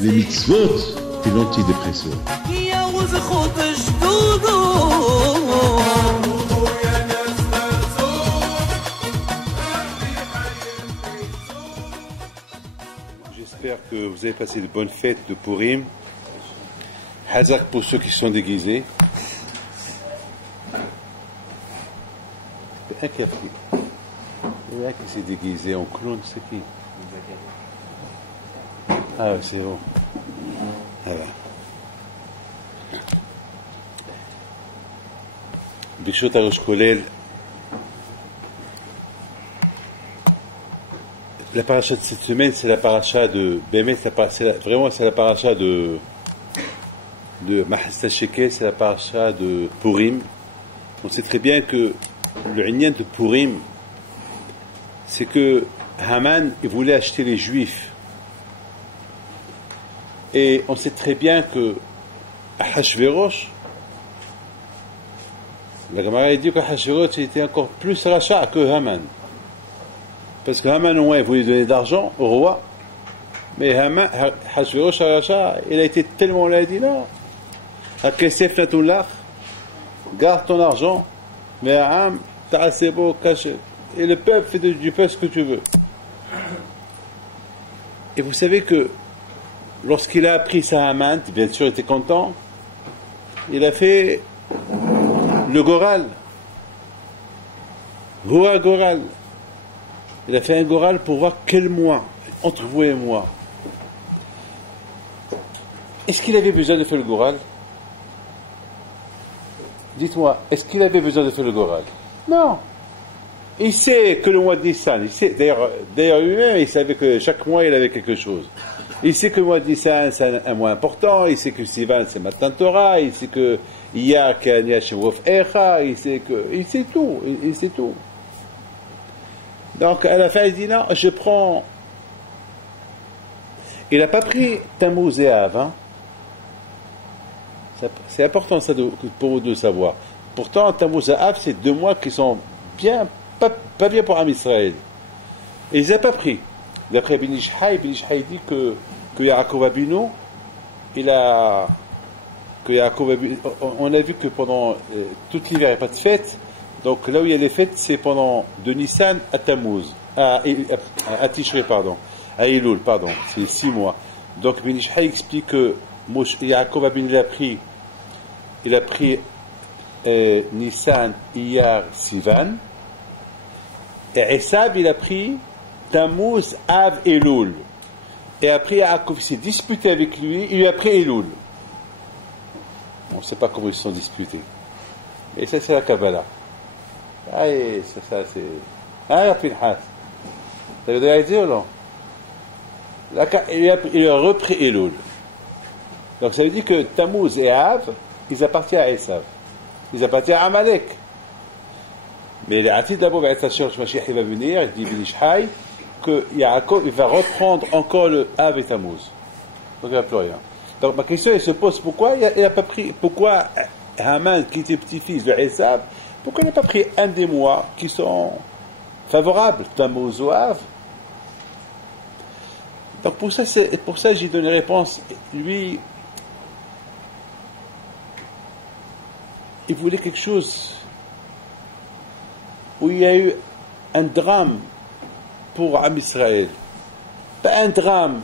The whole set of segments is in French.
Les mitzvot et l'antidépresseur. J'espère que vous avez passé de bonnes fêtes de Purim. Hazak pour ceux qui sont déguisés. Un café. Il y a un qui s'est déguisé en clown, c'est qui? Ah, c'est bon. Voilà. Bishot Arosh Kolel. La paracha de cette semaine, c'est la paracha de Bémet, vraiment c'est la paracha de Mahasta Shekel, c'est la paracha de Purim. On sait très bien que le Inyan de Purim, c'est que Haman il voulait acheter les Juifs. Et on sait très bien que Ahashverosh, la Gemara dit qu'Ahashverosh était encore plus rachat que Haman. Parce que Haman, ouais, voulait donner d'argent au roi, mais Ahashverosh, il a été tellement là, il dit non, Hakesef Natulach, garde ton argent, mais Ham, Ta'asebo, caché. Et le peuple fait du peuple ce que tu veux. Et vous savez que lorsqu'il a appris ça à Haman, bien sûr, il était content. Il a fait le Goral. Roa Goral. Il a fait un Goral pour voir quel mois, entre vous et moi. Est-ce qu'il avait besoin de faire le Goral? Dites-moi, est-ce qu'il avait besoin de faire le Goral? Non. Il sait que le mois de Nissan, il sait, d'ailleurs lui-même, il savait que chaque mois, il avait quelque chose. Il sait que le mois de Nissan, c'est un mois important, il sait que Sivan, c'est Matan Torah, il sait que Iyar, Kania, Shemrof Echa, il sait tout, il sait tout. Donc, à la fin, il dit, non, je prends... Il n'a pas pris Tammuz et Av, hein. C'est important, ça, pour vous de savoir. Pourtant, Tammuz et Av, c'est 2 mois qui sont bien, pas bien pour Am Israël. Et il ne les a pas pris. D'après Ben Ishai dit que Yaakov Abinu, on a vu que pendant tout l'hiver, il n'y a pas de fête. Donc là où il y a les fêtes, c'est pendant de Nissan à Tammuz, à Tishrei, pardon, à Elul, pardon, c'est 6 mois. Donc Ben Ishai explique que Yaakov Abinu, il a pris Nissan, Iyar, Sivan, et Esav, il a pris Tammuz, Av, Elul. Et après, Yaakov s'est disputé avec lui, il lui a pris Elul. On ne sait pas comment ils se sont disputés. Mais ça, c'est la Kabbalah. Ah, ça, c'est... Ah, la Pinhat. Ça veut dire ou non? Il a repris Elul. Donc, ça veut dire que Tammuz et Av, ils appartiennent à Esav. Ils appartiennent à Amalek. Mais l'Atid d'abord, il va venir, il dit Ben Ishai, que Yaakov il va reprendre encore le Av et Tammuz. Donc il n'y a plus rien. Donc ma question elle se pose pourquoi il n'a pas pris, pourquoi Haman qui était petit-fils de Esav, pourquoi il n'a pas pris un des mois qui sont favorables, Tammuz ou Av? Donc pour ça j'ai donné réponse. Lui, il voulait quelque chose où il y a eu un drame pour Am Israël. Pas un drame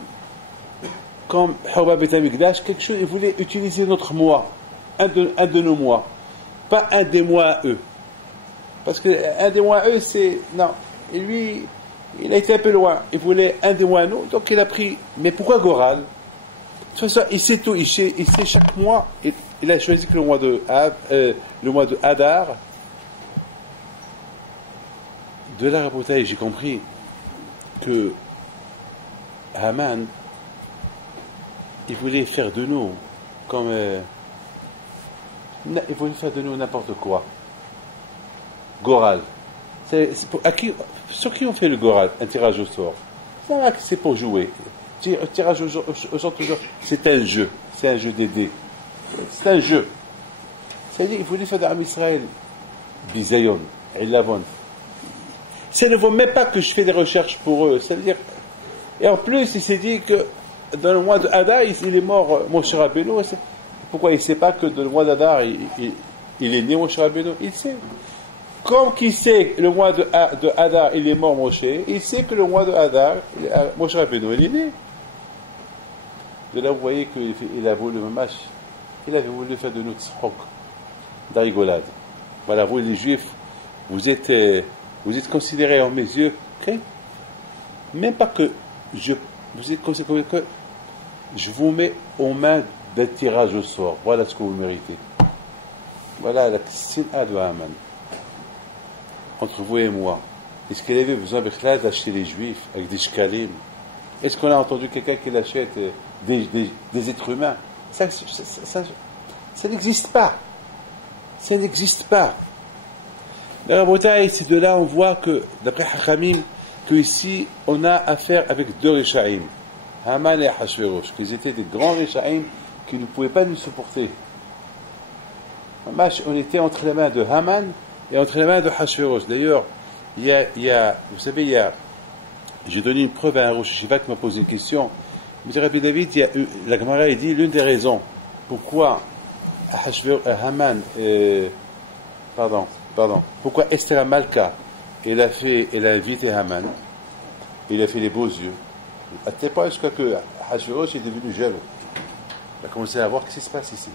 comme Hawab et Amikdash, quelque chose, il voulait utiliser notre mois, un de nos mois, pas un des mois à eux. Parce que un des mois à eux, c'est... Non. Et lui, il a été un peu loin. Il voulait un des mois à nous, donc il a pris... Mais pourquoi Goral? De toute façon, il sait tout, il sait chaque mois, il a choisi que le mois de Hadar. De la rabotaille, j'ai compris que Haman, il voulait faire de nous comme il voulait faire de nous n'importe quoi. Goral. Sur qui on fait le Goral? Un tirage au sort. C'est pour jouer. Tirage au sort toujours. C'est un jeu des dés. C'est un jeu. C'est-à-dire qu'il voulait faire d'Am Israël Bizayon, Elavon. Ça ne vaut même pas que je fais des recherches pour eux. Ça veut dire... Et en plus, il s'est dit que dans le mois de Hadar, il est mort, Moshe Rabbeinu. Pourquoi il ne sait pas que dans le mois d'Hadar, il est né Moshe Rabbeinu? Il sait. Comme qu'il sait que le mois de Hadar, il est mort Moshe, il sait que le mois de Hadar, Moshe Rabbeinu, il est né. De là, vous voyez qu'il a voulu le match. Il avait voulu faire de nous tzchok, d'arigolade. Voilà, vous les Juifs, vous êtes considérés en mes yeux, okay? Même pas que vous êtes considérés que je vous mets aux mains d'un tirage au sort. Voilà ce que vous méritez. Voilà la sin'a de Haman. Entre vous et moi. Est-ce qu'il avait besoin d'acheter les Juifs avec des shkalim? Est-ce qu'on a entendu quelqu'un qui l'achète des êtres humains? Ça n'existe pas. Ça n'existe pas. C'est de là on voit que, d'après Hachamim, qu'ici on a affaire avec deux Réchaïm, Haman et Hachvérosh, qu'ils étaient des grands Réchaïm qui ne pouvaient pas nous supporter. On était entre les mains de Haman et entre les mains de Hachvérosh. D'ailleurs, vous savez, j'ai donné une preuve à un Rosh Yeshiva qui m'a posé une question. Il me dit, Rabbi David, la Gemara a dit l'une des raisons pourquoi Haman, pourquoi Esther Malka, elle a invité Haman, il a fait les beaux yeux, à tel point jusqu'à que Hachvérosh est devenu jaloux. Il a commencé à voir ce qui se passe ici.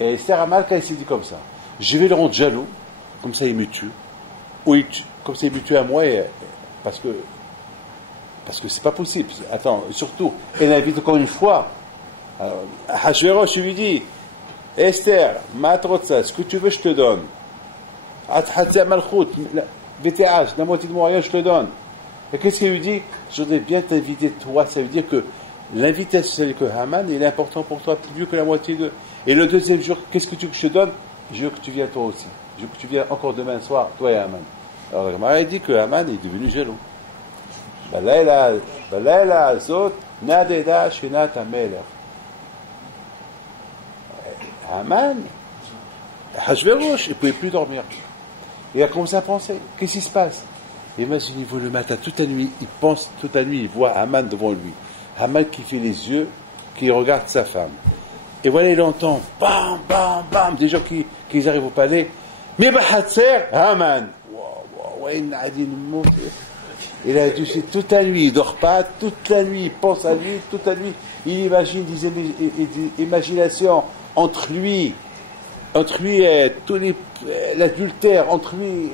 Et Esther Malka, il s'est dit comme ça, je vais le rendre jaloux, comme ça il me tue, comme ça il me tue à moi, parce que c'est pas possible. Attends, surtout, elle invite encore une fois. Hachvérosh lui dit, Esther, Matrotsa, ce que tu veux, je te donne. Athatza Malchut, VTH, la moitié de mon royaume, je te donne. Et qu'est-ce qu'il lui dit? Je voudrais bien t'inviter toi. Ça veut dire que l'invitation, c'est que Haman, il est important pour toi, plus que la moitié de. Et le deuxième jour, qu'est-ce que tu veux que je te donne? Je veux que tu viennes toi aussi. Je veux que tu viennes encore demain soir, toi et Haman. Alors la Gemara dit que Haman est devenu jaloux. Balayla Zot, Nadeda Shenat Amelech. Haman, Hachvérosh, il ne pouvait plus dormir. Il a commencé à penser, qu'est-ce qui se passe? Imaginez-vous le matin, toute la nuit, il pense, toute la nuit, il voit Haman devant lui. Haman qui fait les yeux, qui regarde sa femme. Et voilà, il entend, bam, bam, bam, des gens qui arrivent au palais. Mais Bahatzer, Haman. Il a dû, toute la nuit, il ne dort pas, toute la nuit, il pense à lui, toute la nuit, il imagine des imaginations entre lui et l'adultère, entre lui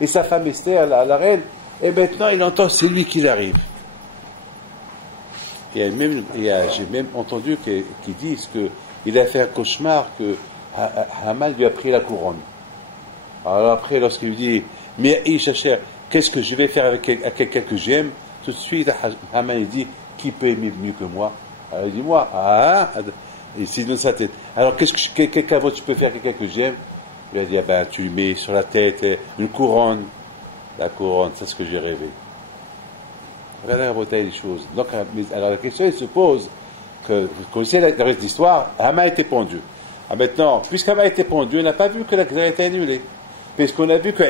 et sa femme Esther, la reine, et maintenant il entend, c'est lui qui arrive. J'ai même entendu qu'ils disent qu'il a fait un cauchemar, que Haman lui a pris la couronne. Alors après, lorsqu'il lui dit, mais Ishacher, qu'est-ce que je vais faire avec quelqu'un que j'aime? Tout de suite, Haman dit, qui peut aimer mieux que moi? Alors il dit, moi, il s'est donné sa tête. Alors quelqu'un d'autre, tu peux faire quelqu'un que j'aime? Il a dit, tu lui mets sur la tête une couronne. La couronne, c'est ce que j'ai rêvé. Regardez la beauté des choses. Donc, alors la question, elle se pose, que vous connaissez le reste de l'histoire, Haman a été pendu. Maintenant, puisqu'Haman a été pendu, on n'a pas vu que la guerre a été annulée. Puisqu'on a vu que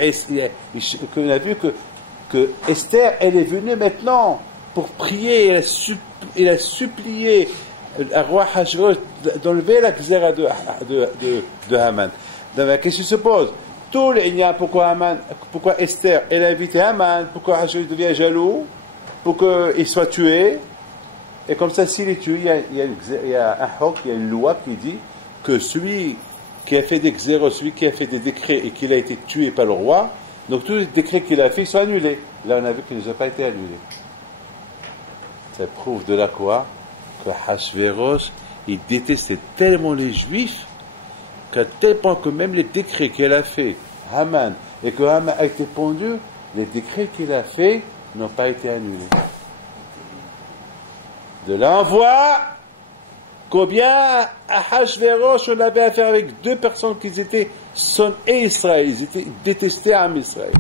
Esther, elle est venue maintenant pour prier, elle a supplié le roi Hachvérosh d'enlever la xéra de Haman. Donc, qu'est-ce qui se pose? Tout pourquoi Esther, elle a invité Haman, pourquoi Hachvérosh devient jaloux, pour qu'il soit tué, et comme ça, s'il est tué, il y a un hok, il y a une loi qui dit que celui qui a fait des xéros, celui qui a fait des décrets et qui a été tué par le roi, donc tous les décrets qu'il a fait sont annulés. Là, on a vu qu'ils n'ont pas été annulés. Ça prouve de là quoi? Que Hachvérosh, il détestait tellement les Juifs qu'à tel point que même les décrets qu'il a fait, Haman, et que Haman a été pendu, les décrets qu'il a fait n'ont pas été annulés. De là, on voit combien à Hachvérosh, on avait affaire avec deux personnes qui étaient son et Israël, ils détestaient Am Israël.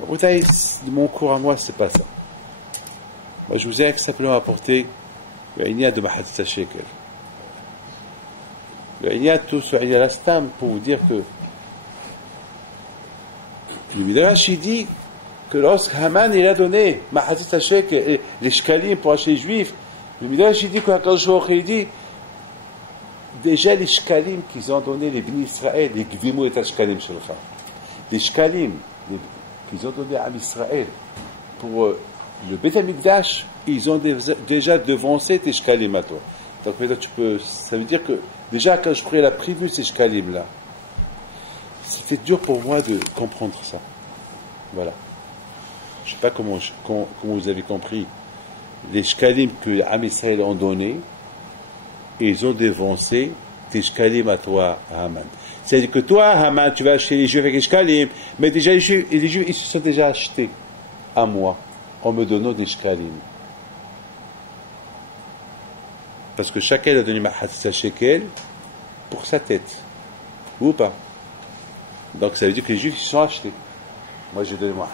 Vous savez, mon cours à moi, c'est pas ça. Moi, je vous ai simplement apporté le Inya de Mahatzah Shekel. Le Inya, tout ce Inya Lastam, pour vous dire Le Midrash, il dit que lorsque Haman, il a donné Mahatzit Hashek et les shkalim pour acheter les juifs, le Midrash, il dit il dit déjà les shkalim qu'ils ont donné les Bnei Israël, les gvimou et shkalim shelcha, les shkalim qu'ils ont donné à Israël pour le Beth Amikdash, ils ont déjà devancé tes shkalim à toi. Donc maintenant ça veut dire que déjà quand je pris la prévu ces shkalim là, c'était dur pour moi de comprendre ça. Voilà. Je ne sais pas comment vous avez compris les shkalim que les Am Israël ont donné, et ils ont devancé tes shkalim à toi, à Haman. C'est-à-dire que toi, Haman, tu vas acheter les juifs avec les shkalim, mais déjà les juifs, ils se sont déjà achetés à moi, en me donnant des shkalim. Parce que chacun a donné Mahatzit Shekel pour sa tête. Ou pas? Donc ça veut dire que les juifs se sont achetés. Moi j'ai donné moi.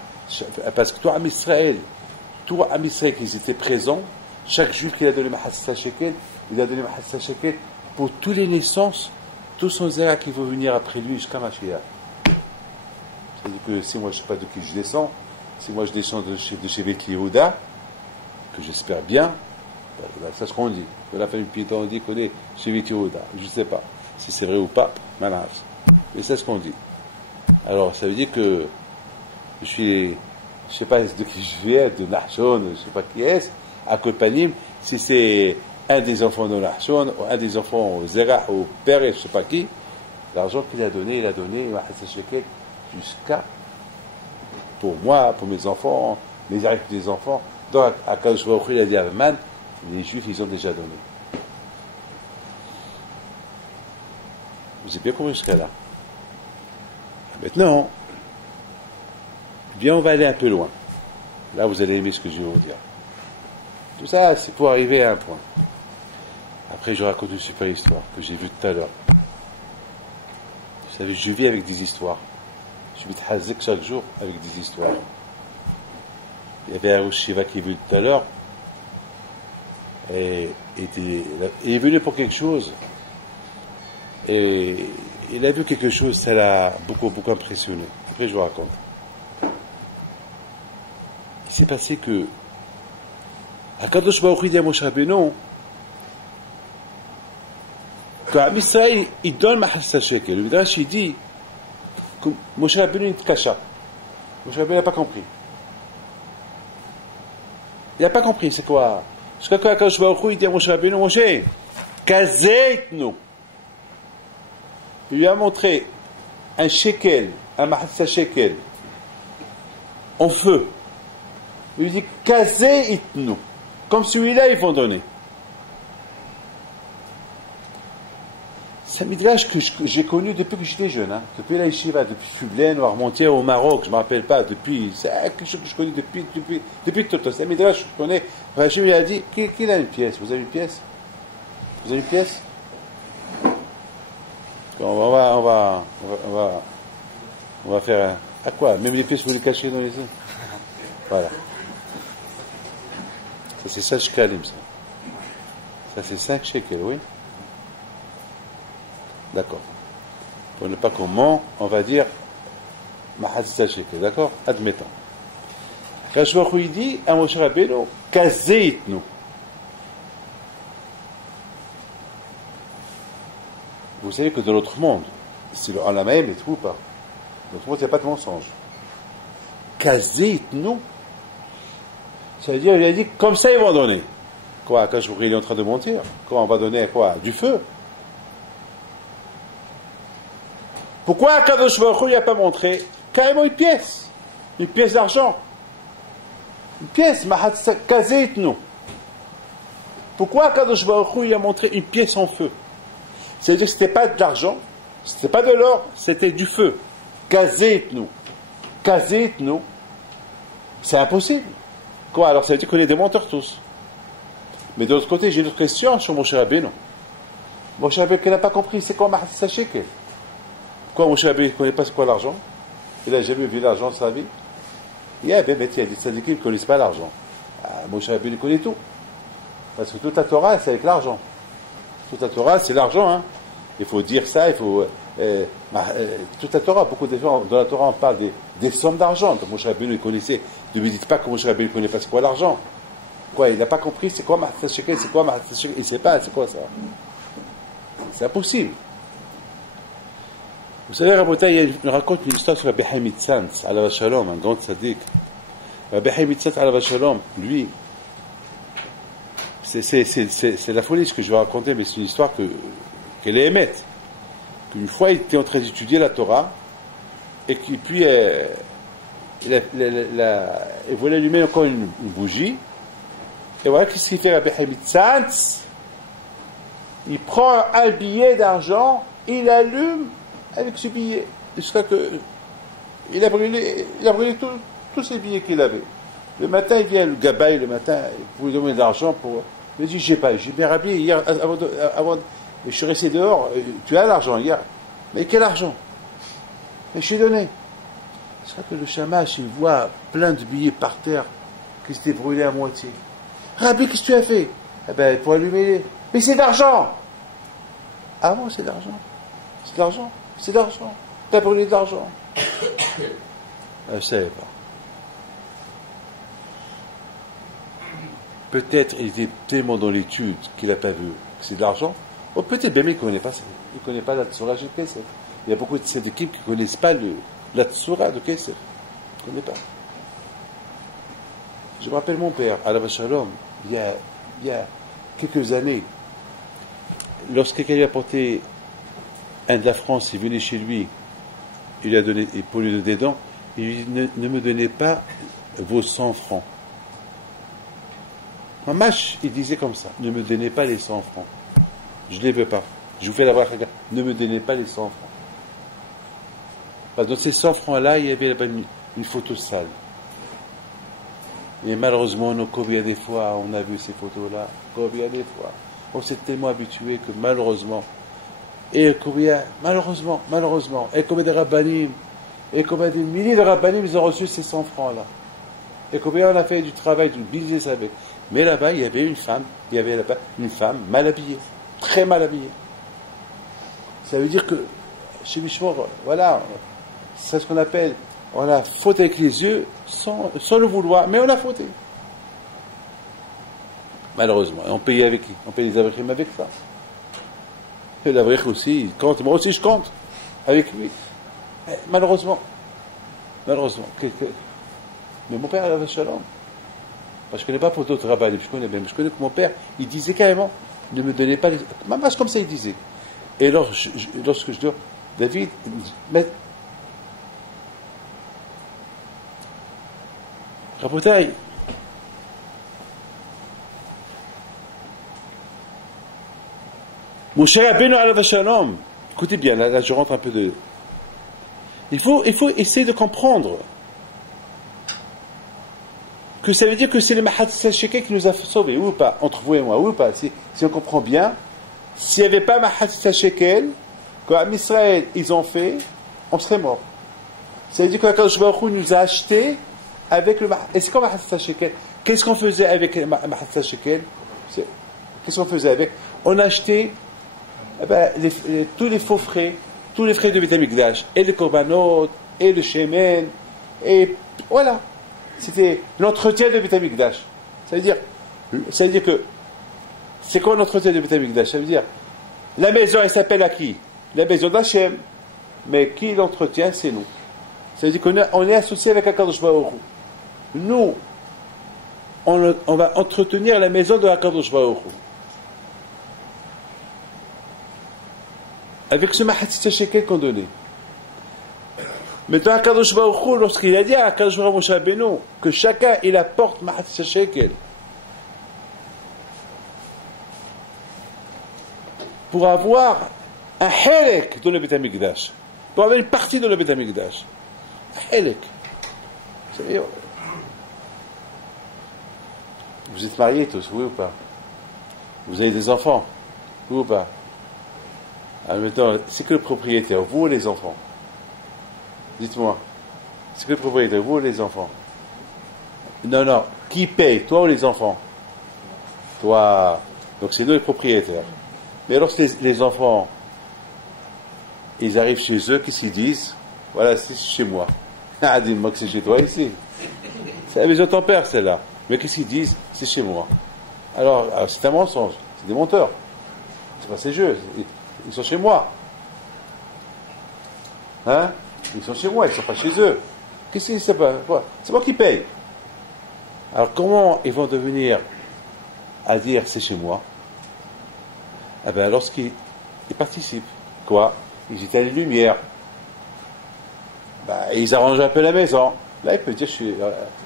Parce que toi, Am Israël, qui étaient présents, chaque juif qui a donné Mahatzit Shekel, il a donné Mahatzit Shekel pour toutes les naissances, tout son zéra qui va venir après lui jusqu'à Mashiach. C'est-à-dire que si moi je ne sais pas de qui je descends, si moi je descends de chez Beth Yehuda, que j'espère bien, c'est ce qu'on dit. De la famille Piéton, on dit qu'on est chez Beth Yehuda. Je ne sais pas si c'est vrai ou pas, mais c'est ce qu'on dit. Alors ça veut dire que je ne sais pas de qui je viens, de Nachshon, je ne sais pas qui est-ce, à Kolpanim, si c'est un des enfants de Nachshon, ou un des enfants au Zerah, au père, je ne sais pas qui, l'argent qu'il a donné, jusqu'à, pour moi, pour mes enfants, les arrières des enfants. Donc, à Kadosh Baruch Hu, il a dit à Haman, les Juifs, ils ont déjà donné. Vous avez bien compris jusqu'à là. Maintenant, bien, on va aller un peu loin. Là, vous allez aimer ce que je vais vous dire. Tout ça, c'est pour arriver à un point. Après, je raconte une super histoire que j'ai vue tout à l'heure. Vous savez, je vis avec des histoires. Je vis Hazek chaque jour avec des histoires. Il y avait un Rosh Shiva qui est venu tout à l'heure. Et il est venu pour quelque chose. Et il a vu quelque chose, ça l'a beaucoup impressionné. Après, je vous raconte. Il s'est passé que Akadosh Baruch Hu dit à Moshe Rabbeinu, quand Israël il donne Mahatzit Shekel, le Midrash il dit que Moshe Rabbeinu est cacha. Moshe Rabbeinu n'a pas compris. Il n'a pas compris, c'est quoi? Parce que quand Akadosh Baruch Hu il dit à Moshe Rabbeinu, Moshe, Kazeitnu, il lui a montré un shekel, un Mahatzit Shekel, en feu. Il lui dit Kazeitnu. Comme celui-là, ils vont donner. C'est un midrash que j'ai connu depuis que j'étais jeune. Hein. Depuis la yeshiva, depuis Fublen, ou Armentières, au Maroc, je ne me rappelle pas, depuis. C'est quelque chose que je connais depuis tout le temps. C'est un midrash que je connais. Rachid lui a dit, qui a une pièce? Vous avez une pièce? Vous avez une pièce? On va faire à quoi? Même les pièces, vous les cachez dans les yeux? Voilà. Ça, c'est 5 shekalim, ça. Ça, c'est 5 shekels, oui. D'accord. Pour ne pas qu'on ment, on va dire Mahatzit Shekel, d'accord? Admettons. Kadosh Baruch Hu dit à Moshe Rabbeinu, Kazeitnu. Vous savez que dans l'autre monde, c'est le Alamaim et tout, pas. Dans l'autre monde, il n'y a pas de mensonge. Kazeitnu. Ça veut dire, il a dit, comme ça, ils vont donner. Quoi, quand je vous il est en train de mentir? Quoi, on va donner quoi? Du feu? Pourquoi Kadosh Baruch Hu n'a pas montré carrément une pièce d'argent? Une pièce, Mahatzit Kazeitnu. Pourquoi Kadosh Baruch Hu a montré une pièce en feu? C'est-à-dire que ce n'était pas de l'argent, ce n'était pas de l'or, c'était du feu. Kazeitnu. Kazeitnu, c'est impossible. Quoi? Alors ça veut dire qu'on est des menteurs tous. Mais de l'autre côté, j'ai une autre question sur Moshe Rabbeinu. Moshe Rabbeinu qui n'a pas compris, c'est quoi Mahatzit Shekel? Pourquoi Moshe Rabbeinu ne connaît pas c'est quoi l'argent? Il n'a jamais vu l'argent de sa vie. Il y a des tzadikim qui ne connaissent pas l'argent. Moshe Rabbeinu connaît tout. Parce que toute la Torah, c'est avec l'argent. Toute la Torah, c'est l'argent. Hein. Il faut dire ça, il faut... toute la Torah, beaucoup de gens, dans la Torah, on parle des sommes d'argent. Donc Moshe Rabbeinu, il connaissait. Ne me dites pas que Moshe Rabbeinu ne connaît pas c'est quoi l'argent. Quoi, il n'a pas compris c'est quoi Mahatzat Shekel, c'est quoi Mahatzat Shekel, il ne sait pas c'est quoi ça. C'est impossible. Vous savez, Rabotai, il raconte une histoire sur Rabbi Chaim Itzantz, alav shalom, un grand tzaddik. Rabbi Chaim Itzantz, alav shalom, lui, c'est la folie ce que je vais raconter, mais c'est une histoire qu'elle est émette. Qu'une fois, il était en train d'étudier la Torah, et puis il voulait allumer encore une bougie, et voilà qu'est-ce qu'il fait Rabbi Chaim Itzantz. Il prend un billet d'argent, il allume avec ce billet, jusqu'à que il a brûlé tous ces billets qu'il avait. Le matin, il vient le gabaï, le matin, pour lui donner de l'argent pour. Il me dit, j'ai bien rhabillé hier, je suis resté dehors, tu as l'argent hier. Mais quel argent? Et je t'ai donné. Jusqu'à que le shamash, il voit plein de billets par terre qui s'étaient brûlés à moitié. Rabbi, qu'est-ce que tu as fait? Eh ben, pour allumer. Mais c'est d'argent! Ah bon, c'est d'argent. C'est de l'argent. C'est de l'argent. T'as brûlé de l'argent. Je ne savais pas. Peut-être il était tellement dans l'étude qu'il n'a pas vu que c'est de l'argent. Ou peut-être même il ne connaît pas la Tsura de Kesef. Il y a beaucoup de cette équipe qui ne connaissent pas la Tsura de Kesef. Ils ne connaissent pas. Je me rappelle mon père, alav shalom, il y a quelques années, lorsque quelqu'un lui a apporté un de la France, il venait chez lui, il lui a donné, et pour lui donner des dents, il lui dit ne me donnez pas vos 100 francs. Mamash, il disait comme ça, ne me donnez pas les 100 francs. Je ne les veux pas. Je vous fais la bracha, ne me donnez pas les 100 francs. Parce que dans ces 100 francs-là, il y avait là-bas une photo sale. Et malheureusement, combien des fois on a vu ces photos-là, combien des fois. On s'est tellement habitué que malheureusement, et combien, malheureusement, et combien de rabbanim, et combien de milliers de rabbanim ils ont reçu ces 100 francs-là. Et combien on a fait du travail, du business avec. Mais là-bas, il y avait une femme mal habillée, très mal habillée. Ça veut dire que, chez Mishmor, voilà, c'est ce qu'on appelle, on a fauté avec les yeux, sans le vouloir, mais on a fauté. Malheureusement. Et on payait avec qui? On payait les avrichim avec ça. Et l'avrich aussi, il compte. Moi aussi, je compte. Avec lui. Et malheureusement. Mais mon père, alav shalom. Je ne connais pas pour d'autres rabbins, je connais que mon père, il disait carrément, ne me donnez pas les. Même comme ça, il disait. Et lorsque je dis, David, mais. Rabotai, Moshe Rabbeinu alav shalom. Écoutez bien, là je rentre un peu de. Il faut essayer de comprendre que ça veut dire que c'est le Mahatzat Shekel qui nous a sauvés, ou pas, entre vous et moi, ou pas. Si on comprend bien, s'il n'y avait pas Mahatzat Shekel, qu'en Israël ils ont fait, on serait mort. Ça veut dire que Akadosh Baruch Hu nous a achetés avec le Mahatzat. Et c'est quoi Mahatzat Shekel? Qu'est-ce qu'on faisait avec le Mahatzat Shekel? Qu'est-ce qu'on faisait avec? On achetait tous les faux frais, tous les frais de Beit HaMikdash, et les korbanot, et le shemen, et voilà. C'était l'entretien de Beit HaMikdash. Ça veut dire que, c'est quoi l'entretien de Beit HaMikdash? Ça veut dire, la maison, elle s'appelle à qui? La maison d'Hachem. Mais qui l'entretient? C'est nous. Ça veut dire qu'on est associé avec Akadosh Baruch Hu. Nous, on va entretenir la maison de Akadosh Baruch Hu. Avec ce Mahatzat Shekel qu'on donnait. Maintenant, Akadosh Baruch Hu, lorsqu'il a dit à Akadosh Baruch Hu Moshe Rabbeinu que chacun il apporte Mahatzat Shekel pour avoir un helek dans le Beit HaMikdash, pour avoir une partie dans le Beit HaMikdash. Un helek. Vous êtes mariés tous, oui ou pas? Vous avez des enfants, oui ou pas? Alors maintenant, c'est que le propriétaire, vous ou les enfants? Dites-moi, c'est que le propriétaire, vous ou les enfants? Non, qui paye, toi ou les enfants? Toi. Donc c'est nous les propriétaires. Mais lorsque les enfants, ils arrivent chez eux, qu'est-ce qu'ils disent? Voilà, c'est chez moi. Ah, dis-moi que c'est chez toi ici. C'est la maison de ton père, celle-là. Mais qu'est-ce qu'ils disent? C'est chez moi. Alors c'est un mensonge. C'est des menteurs. C'est pas ces jeux. Ils sont chez moi. Hein? Ils sont chez moi, ils ne sont pas chez eux. Qu'est-ce que c'est pas? C'est moi qui paye. Alors comment ils vont devenir à dire c'est chez moi? Eh bien, lorsqu'ils participent. Quoi? Ils éteignent les lumières. Ben, ils arrangent un peu la maison. Là, il peut dire,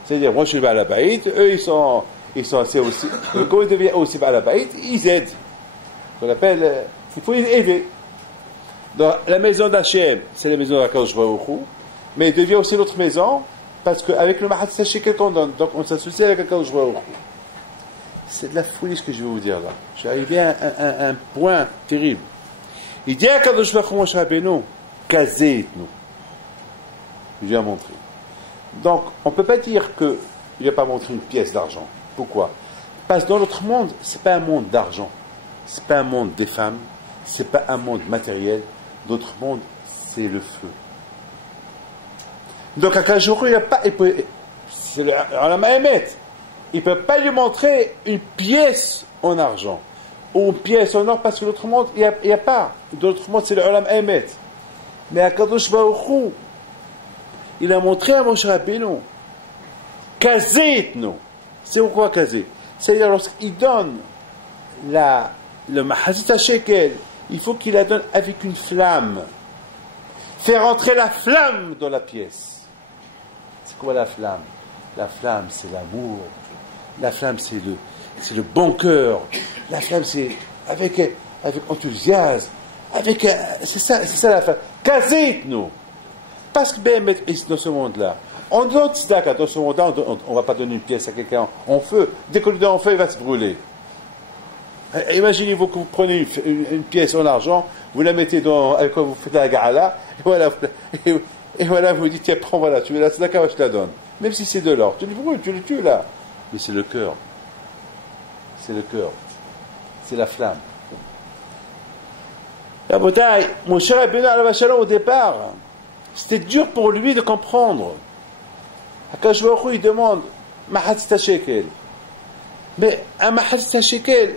c'est-à-dire, moi je suis à la baït, eux ils sont assez aussi. Quand ils deviennent aussi à la baït, ils aident. Qu'on appelle, il faut les aider. Dans la maison d'Hachem, c'est la maison d'Akadosh Baruch Hu, mais il devient aussi notre maison, parce qu'avec le Mahat Shekel qu'on donne, donc on s'associe avec Akadosh Baruch Hu. C'est de la folie ce que je vais vous dire là. Je suis arrivé à un point terrible. Il dit à Akadosh Baruch Hu, Moshe Rabbeinu, Kazeh-nous. Je viens montrer. Donc, on ne peut pas dire qu'il ne a pas montré une pièce d'argent. Pourquoi? Parce que dans notre monde, ce n'est pas un monde d'argent. Ce n'est pas un monde des femmes. Ce n'est pas un monde matériel. Notre monde, c'est le feu. Donc, à Kajuru, il n'a pas. C'est le Mahémet. Il ne peut pas lui montrer une pièce en argent. Ou une pièce en or, parce que l'autre monde, il n'y a pas. Dans l'autre monde, c'est le Olam Mahémet. Mais à Kadosh Baruch Hu, il a montré à Moshe Rabbeinu, Kazeh-nous. C'est pourquoi Kazeh? C'est-à-dire, lorsqu'il donne le Mahazit HaShekel, il faut qu'il la donne avec une flamme. Faire entrer la flamme dans la pièce. C'est quoi la flamme? La flamme, c'est l'amour. La flamme, c'est le bon cœur. La flamme, c'est avec enthousiasme. C'est ça la flamme. Kazeh-nous. Parce que dans ce monde-là, on donne tzedaka, dans ce monde-là, on ne va pas donner une pièce à quelqu'un en feu. Dès qu'on lui donne en feu, il va se brûler. Imaginez-vous que vous prenez une pièce en argent, vous la mettez avec quoi vous faites la gala, et voilà, vous dites, tiens, prends, voilà, tu veux la tzedaka, je te la donne. Même si c'est de l'or, tu le brûles, tu le tues là. Mais c'est le cœur. C'est le cœur. C'est la flamme. La bataille, mon cher Rabbeinu alav shalom, au départ, c'était dur pour lui de comprendre. Akadosh Baruch Hu, il demande Mahatzit HaShekel. Mais un Mahatzit HaShekel,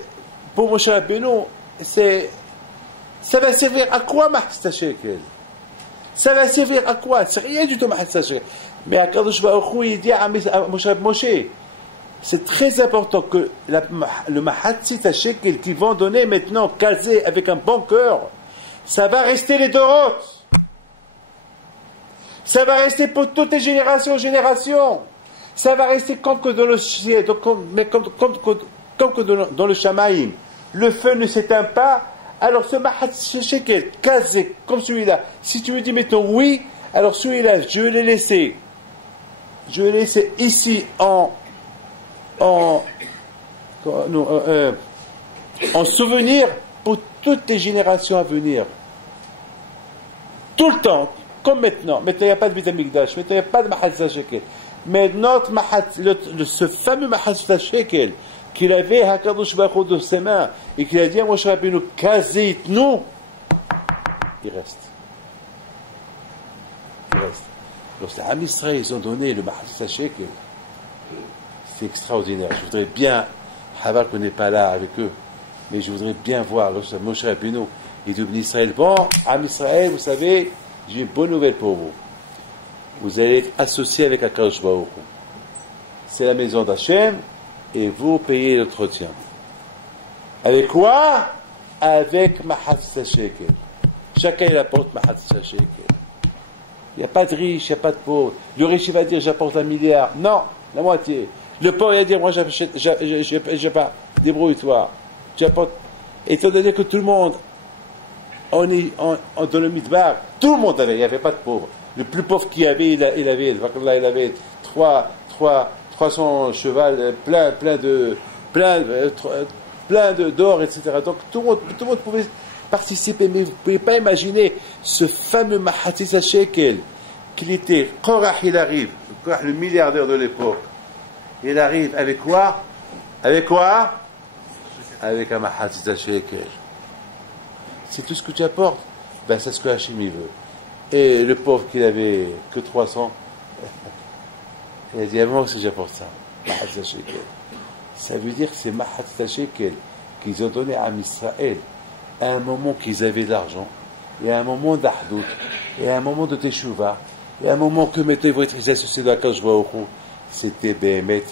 pour Moshe Rabbeinu, ça va servir à quoi Mahatzit HaShekel? Ça va servir à quoi? C'est rien du tout Mahatzit HaShekel. Mais Akadosh Baruch Hu, il dit à Moshe, c'est très important que le Mahatzit HaShekel qu'ils vont donner maintenant, casé avec un bon cœur, ça va rester les dorotes. Ça va rester pour toutes les générations. Ça va rester comme que dans le ciel, comme que dans le Shamaïm. Le feu ne s'éteint pas. Alors ce Mahatzit HaShekel, casé, comme celui-là, si tu me dis mettons oui, alors celui-là, je l'ai laissé ici en souvenir pour toutes les générations à venir. Tout le temps. Comme maintenant. Maintenant, il n'y a pas de Beit HaMikdash. Maintenant, il n'y a pas de Mahatzit HaShekel. Mais ce fameux Mahatzit HaShekel qu'il avait Hakadosh Baruch Hu de ses mains et qu'il a dit à Moshe Rabbeinu, Kazeh-nous, il reste. Lorsque les Am Israël, ils ont donné le Mahatzit HaShekel, c'est extraordinaire. Je voudrais bien, Haval qu'on n'est pas là avec eux, mais je voudrais bien voir, lorsque Moshe Rabbeinu, il dit à Israël, bon, Am Israël, vous savez, j'ai une bonne nouvelle pour vous. Vous allez être associé avec Akadosh Baruch Hu. C'est la maison d'Hachem et vous payez l'entretien. Avec quoi? Avec Mahatzit HaShekel. Chacun il apporte Mahatzit HaShekel. Il n'y a pas de riche, il n'y a pas de pauvre. Le riche il va dire j'apporte 1 milliard. Non, la moitié. Le pauvre il va dire moi j'ai pas. Débrouille-toi. Tu apportes. Étant donné que tout le monde dans le Midbar, tout le monde avait, il n'y avait pas de pauvres. Le plus pauvre qu'il y avait, il avait 300 chevals, plein d'or, etc. Donc tout le monde pouvait participer, mais vous ne pouvez pas imaginer ce fameux Mahatzit HaShekel qu'il était. Korach, il arrive, Korach, le milliardaire de l'époque, il arrive avec quoi? Avec un Mahatzit HaShekel. C'est tout ce que tu apportes, ben c'est ce que Hachem il veut. Et le pauvre qui n'avait que 300, Il a dit, ah, moi, c'est déjà pour ça. Mahatza Shekel. Ça veut dire que c'est Mahatza Shekel qu'ils ont donné à Israël à un moment qu'ils avaient de l'argent, et à un moment d'Ahdout, et à un moment de Teshuvah, et à un moment que mettez votre associé de la Kadosh Baruch Hu, c'était Behemet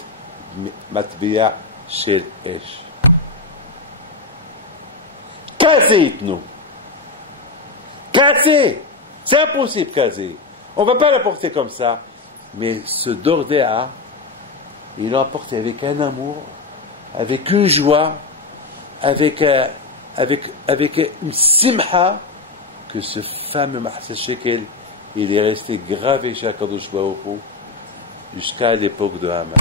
Matbia Shel Esh. Cassez nous. Cassez. C'est impossible, cassez. On ne va pas l'apporter comme ça. Mais ce Dordéa, il l'a apporté avec un amour, avec une joie, avec une simha, que ce fameux Mahatza Shekel, il est resté gravé chez Akadosh Baruch Hu jusqu'à l'époque de Haman.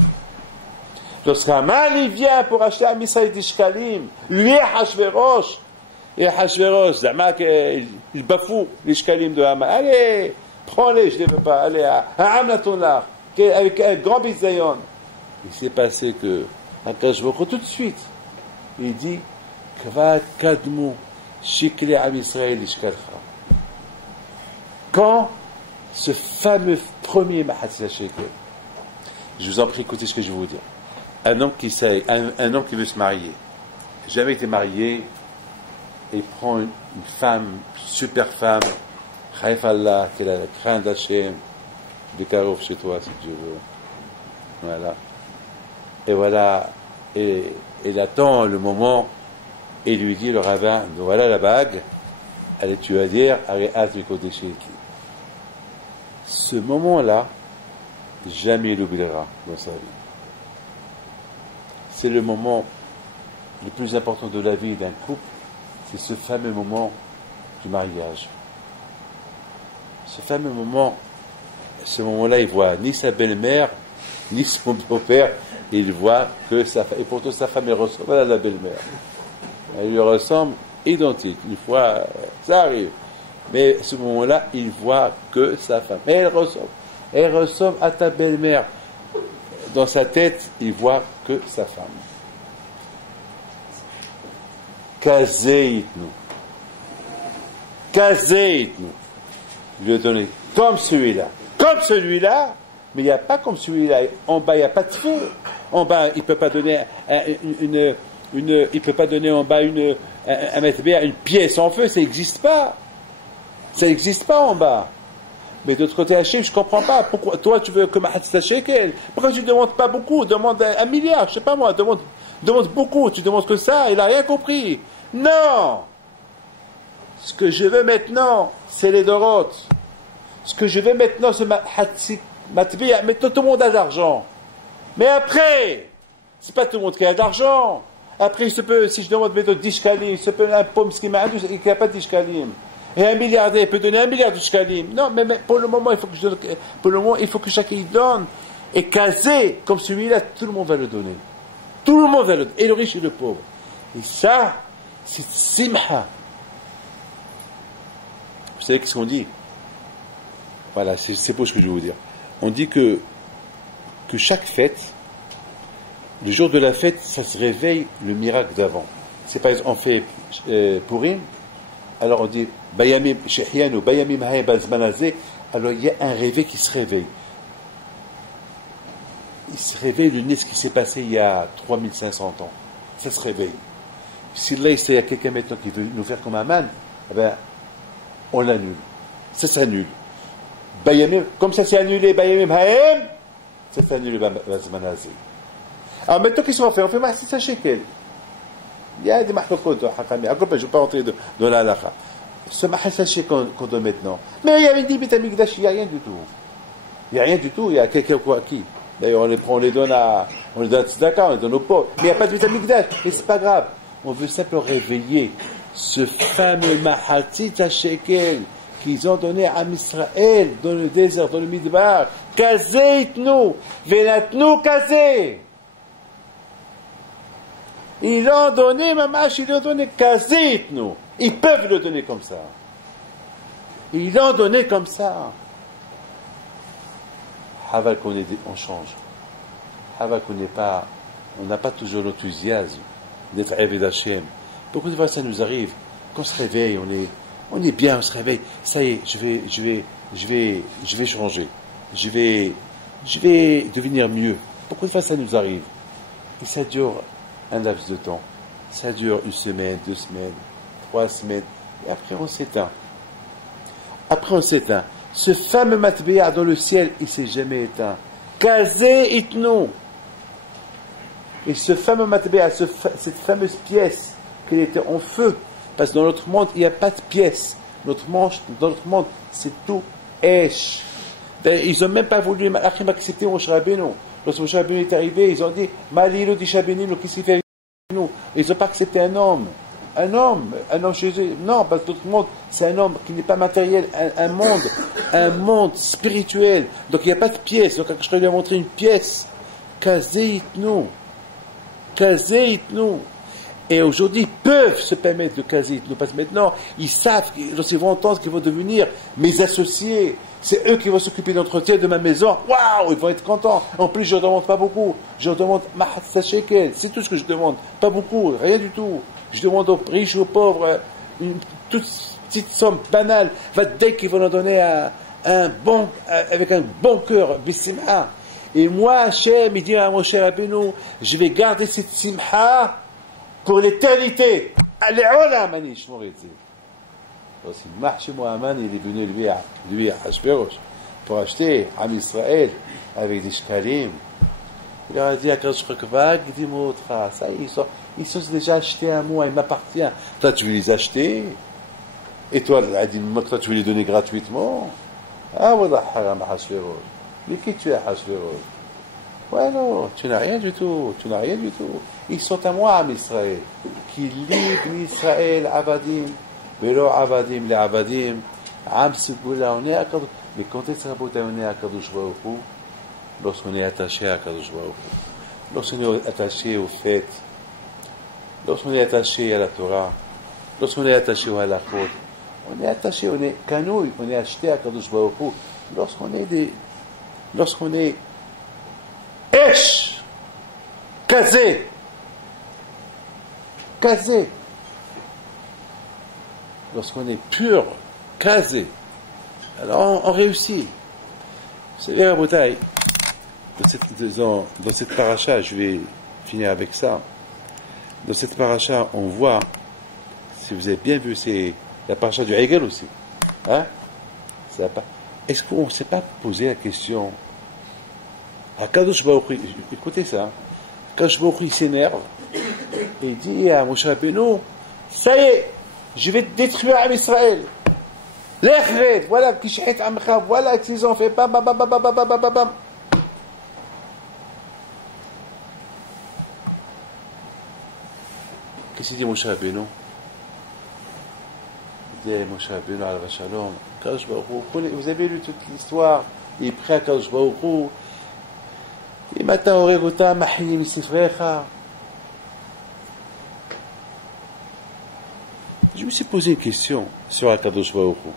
Lorsqu'Haman il vient pour acheter à Israël des shkalim, lui et Hashverosh, il bafoue les shkalim de Haman. Allez, prends-les, je ne les veux pas. Allez, à Amnatonlar, avec un grand bisayon. Il s'est passé que Akadosh Baruch Hu tout de suite, il dit Kva kadmu shikli am Israël ishkalcha. Quand ce fameux premier Mahatza Shekel, je vous en prie, écoutez ce que je vais vous dire. Un homme qui veut se marier, jamais été marié, et prend une femme, une super femme, Chaïf Allah, qui a la crainte d'Hachem, de Karouf chez toi, si tu veux. Voilà. Et voilà, et il attend le moment, et lui dit, le rabbin, voilà la bague, allez, tu vas dire, allez, ce moment-là, jamais il l'oubliera dans sa vie. C'est le moment le plus important de la vie d'un couple, c'est ce fameux moment du mariage. Ce fameux moment, ce moment-là, il voit ni sa belle-mère, ni son beau-père, il voit que sa femme, et pourtant sa femme, elle ressemble à la belle-mère. Elle lui ressemble identique. Une fois, ça arrive. Mais à ce moment-là, il voit que sa femme. Mais elle ressemble à ta belle-mère. Dans sa tête, il voit que sa femme. Kazeitnu. Il lui a donné comme celui-là. Comme celui-là, mais il n'y a pas comme celui-là. En bas, il n'y a pas de feu. En bas, il ne peut pas donner il peut pas donner en bas un matbia, une pièce en feu, ça n'existe pas. Ça n'existe pas en bas. Mais d'autre côté, Hachem, je ne comprends pas. Pourquoi toi, tu veux que Mahatza Shekel? Pourquoi tu ne demandes pas beaucoup? Demande 1 milliard, je ne sais pas moi. Demande beaucoup. Tu demandes que ça, il n'a rien compris. Non! Ce que je veux maintenant, c'est les Doroth. Ce que je veux maintenant, c'est Matbia. Maintenant, tout le monde a de l'argent. Mais après, c'est pas tout le monde qui a de l'argent. Après, si je demande méthode d'Ishkalim, il se peut un pomme qui m'a il n'y a pas d'Ishkalim. Et un milliardaire peut donner 1 milliard d'Ishkalim. Non, mais pour le moment, il faut que chacun y donne. Et casé, comme celui-là, tout le monde va le donner. Tout le monde va le donner. Et le riche et le pauvre. Et ça, c'est simha. Vous savez ce qu'on dit? Voilà, c'est beau ce que je vais vous dire. On dit que chaque fête, le jour de la fête, ça se réveille le miracle d'avant. C'est par exemple, on fait Purim, alors on dit Bayamim Shechianu, Bayamim Haye Bazmanazé, alors il y a un réveil qui se réveille. Il se réveille le nez, ce qui s'est passé il y a 3500 ans. Ça se réveille. Si là, il y a quelqu'un maintenant qui veut nous faire comme Haman, eh ben, on l'annule. Ça s'annule. Bayamim, comme ça c'est annulé, Bayamim Haye, ça s'est annulé Bazmanazé. Alors maintenant, qu'est-ce qu'on fait? On fait Mahatza Shekel. Il y a des mahlokot, je ne vais pas rentrer dans la halakha. Ce Mahatza Shekel qu'on donne maintenant. Mais il y avait dit Beit HaMikdash, il n'y a rien du tout. Il n'y a rien du tout, il y a quelqu'un qui. D'ailleurs, on les donne à Tzedaka, on les donne aux pauvres. Mais il n'y a pas de Beit HaMikdash. Et c'est pas grave. On veut simplement réveiller ce fameux Mahatza Shekel qu'ils ont donné à Israël dans le désert, dans le Midbar. Kazé itnu, venatnu kazé. Ils l'ont donné, mamash, ils l'ont donné kazé itnu. Ils peuvent le donner comme ça. Ils l'ont donné comme ça. Haval on change. Haval on n'a pas toujours l'enthousiasme d'être Eved Hashem. Beaucoup de fois ça nous arrive. Quand on se réveille, on est bien, on se réveille. Ça y est, je vais changer. je vais devenir mieux. Beaucoup de fois ça nous arrive. Et ça dure un laps de temps. Ça dure 1 semaine, 2 semaines, 3 semaines. Et après on s'éteint. Après on s'éteint. Ce fameux matbéa dans le ciel, il ne s'est jamais éteint. Kazé itnou. Et ce fameux matbéa, cette fameuse pièce, qu'elle était en feu. Parce que dans notre monde, il n'y a pas de pièce. Dans notre monde, c'est tout Esh. Ils n'ont même pas voulu accepter Moshe Rabbeinu. Lorsque Moshe Rabbeinu est arrivé, ils ont dit Malilo di Shabbeinu, qu'est-ce qu'il fait avec nous? Ils n'ont pas accepté un homme chez eux. Non, parce que notre monde, c'est un homme qui n'est pas matériel, un monde spirituel. Donc il n'y a pas de pièce. Donc je lui ai montré une pièce. Kazé itnou. Et aujourd'hui, ils peuvent se permettre de caser itnou. Parce que maintenant, ils savent, lorsqu'ils vont entendre qu'ils vont devenir mes associés, c'est eux qui vont s'occuper d'entretien de ma maison. Waouh, ils vont être contents. En plus, je ne demande pas beaucoup. Je leur demande Mahatsa Shekel. C'est tout ce que je demande. Pas beaucoup, rien du tout. Je demande aux riches, aux pauvres, une toute petite somme banale. Dès qu'ils vont leur donner avec un bon cœur, Bissimha. Et moi, Hachem, il dit à Moshe Rabbeinu, je vais garder cette simha pour l'éternité. Allez, olam, Mani, je m'aurais dit. Mahshim Aman, il est venu lui à Hashverosh pour acheter Am Israël avec des shkalim. Il leur a dit à Kadosh Kavag, dis-moi, ça, ils sont déjà achetés à moi, ils m'appartiennent. Toi, tu veux les acheter? Et toi, toi, tu veux les donner gratuitement? Ah, voilà, haram à Hashverosh. Mais qui tu es à Hashverosh? Ouais, non, tu n'as rien du tout. Ils sont à moi, Am Israël. Qui libre Israël, Abadim. Velo Abadim, les Abadim. Am Sigoula, on est à Kadosh. Mais quand est-ce qu'on est à Kadosh Baruch Hu? Lorsqu'on est attaché à Kadosh Baruch Hu. Lorsqu'on est attaché aux fêtes. Lorsqu'on est attaché à la Torah. Lorsqu'on est attaché au halachot. On est attaché, on est canouille, on est acheté à Kadosh Baruch Hu. Lorsqu'on est Esh, Kazé. Lorsqu'on est pur, Kazé, alors on réussit. Vous savez, Rabotai, dans cette paracha, je vais finir avec ça. Dans cette paracha, on voit, si vous avez bien vu, c'est la paracha du Hegel aussi. Hein? Est-ce qu'on ne s'est pas posé la question à Kadosh Baruch Hu, écoutez ça, Kadosh Baruch Hu s'énerve et il dit à Moshe Rabbeinu, ça y est, je vais détruire Am Israël. L'Echred, voilà, Kishhet Amcha, voilà ce qu'ils ont fait, bam. Qu'est-ce qu'il dit Moshe Rabbeinu? Il dit à Moshe Rabbeinu, al Shalom, Kadosh Baruch Hu, vous avez lu toute l'histoire, il est prêt à Kadosh Baruch Hu. Et maintenant, on regarde Mahini Misifrecha. Je me suis posé une question sur Akadosh Baruch Hu.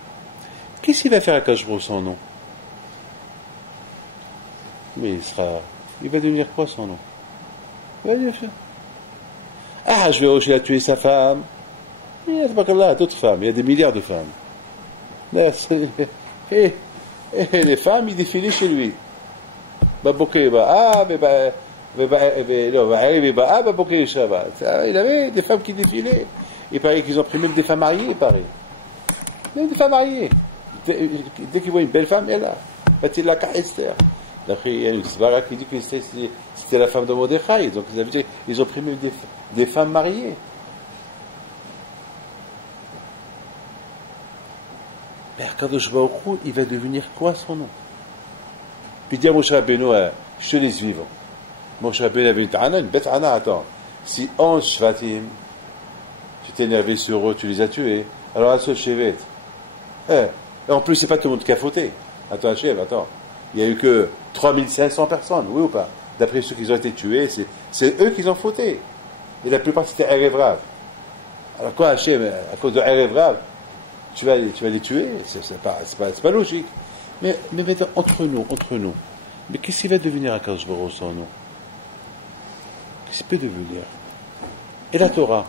Qu'est-ce qu'il va faire Akadosh Baruch Hu son nom? Mais il va devenir quoi son nom? Il va devenir ça. Ah, je vais a tué sa femme. Il y a d'autres femmes, il y a des milliards de femmes. Et les femmes, ils défilaient chez lui. Il avait des femmes qui défilaient. Il paraît qu'ils ont pris même des femmes mariées, il paraît. Même des femmes mariées. Dès qu'ils voient une belle femme, elle est là. Il la Esther. Il y a une svara qui dit que c'était la femme de Mordechai. Donc ça veut dire qu'ils ont pris même des femmes mariées. Mais Kadosh Baruch Hu, il va devenir quoi son nom? Puis il dit à Moshe Rabbeinu, je te laisse vivre. Moshe Rabbeinu avait une bête ana, attends. Si 11 Shvatim, tu t'es énervé sur eux, tu les as tués, alors un seul Shevet. Et en plus, c'est pas tout le monde qui a fauté. Attends, attends. Il n'y a eu que 3500 personnes, oui ou pas? D'après ceux qui ont été tués, c'est eux qui ont fauté. Et la plupart, c'était Erev Rav. Alors quoi, Hachem, à cause de Erev Rav, tu vas les tuer? C'est pas logique. Mais maintenant, entre nous, mais qu'est-ce qu'il va devenir à Kadosh Baruch Hu son nom? Qu'est-ce qu'il peut devenir? Et la Torah?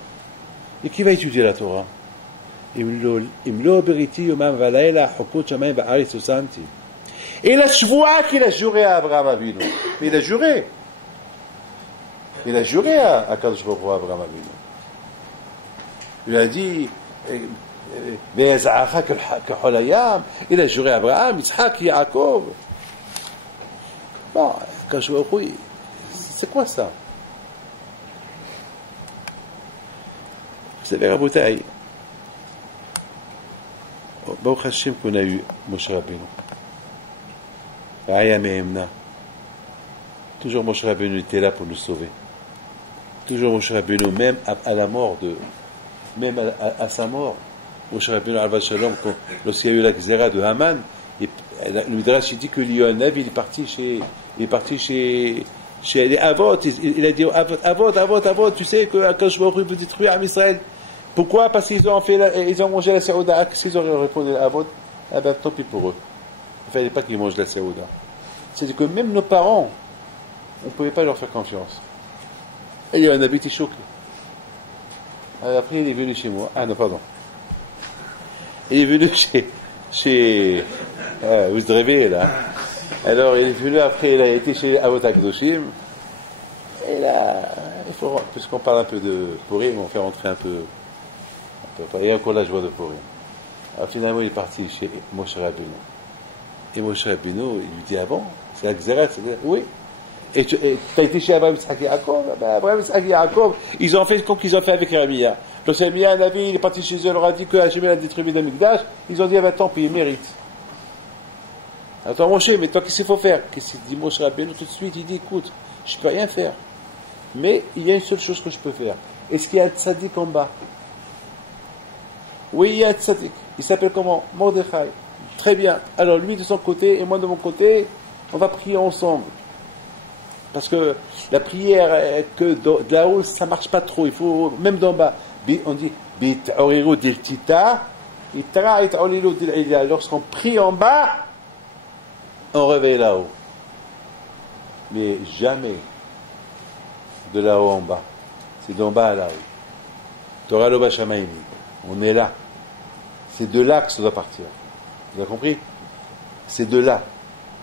Et qui va étudier la Torah? Et la shvoua qu'il a juré à Abraham Avinu. Mais il a juré. Il a juré à Kadosh Baruch Hu, à Abraham Avinu. Il a dit, il a juré à Abraham, Yitzhak, Yaakov. Bon, Kadosh Baruch Hu, c'est quoi ça? Vous savez, Rabotai, Baruch Hashem qu'on a eu Moshe Rabbeinu. Raya Mehemna. Toujours Moshe Rabbeinu était là pour nous sauver. Toujours Moshe Rabbeinu, même à la mort même à sa mort. Moshe Rabbeinu Alva Shalom, lorsqu'il y a eu la Xéra de Haman, le Midrash dit que Yohanav, il est parti chez les Avot. Il a dit Avot, tu sais que Akash Baruch Hu veut détruire Am Israël. Pourquoi? Parce qu'ils ont mangé la Saouda. Qu'est-ce qu'ils auraient répondu à Avot? Ah ben, tant pis pour eux. Il ne fallait pas qu'ils mangent la Saouda. C'est-à-dire que même nos parents, on ne pouvait pas leur faire confiance. Et il y a un habit qui choqué. Alors après, il est venu chez moi. Ah non, pardon. Il est venu chez vous êtes rêvé, là. Alors, il est venu après, il a été chez Avot HaKadoshim. Et là, puisqu'on parle un peu de Purim, on va faire rentrer un peu. Il y a encore la joie de Purim. Alors finalement, il est parti chez Moshe Rabbeinu. Et Moshe Rabbeinu, il lui dit, ah bon, c'est la Xérat? Oui. Et tu as été chez Abraham, Yitzhak et Yaakov? Abraham, Yitzhak et Yaakov, ils ont fait comme qu'ils ont fait avec Jérémia. Donc Jérémia, il est parti chez eux, il leur a dit que Hachem a détruit le Mikdash. Ils ont dit, ah ben tant pis, il mérite. Attends, Moshe, mais toi, qu'est-ce qu'il faut faire? Qu'est-ce qu'il dit Moshe Rabbeinu tout de suite? Il dit, écoute, je ne peux rien faire. Mais il y a une seule chose que je peux faire. Est-ce qu'il y a un tzaddik en bas? Oui, il y a un tzaddik. Il s'appelle comment? Mordechai. Très bien. Alors lui de son côté et moi de mon côté, on va prier ensemble. Parce que la prière que de là-haut, ça ne marche pas trop. Il faut, même d'en bas. On dit, lorsqu'on prie en bas, on réveille là-haut. Mais jamais de là-haut en bas. C'est d'en bas à là-haut. Torah lo bashamayim. On est là. C'est de là que ça doit partir. Vous avez compris? C'est de là.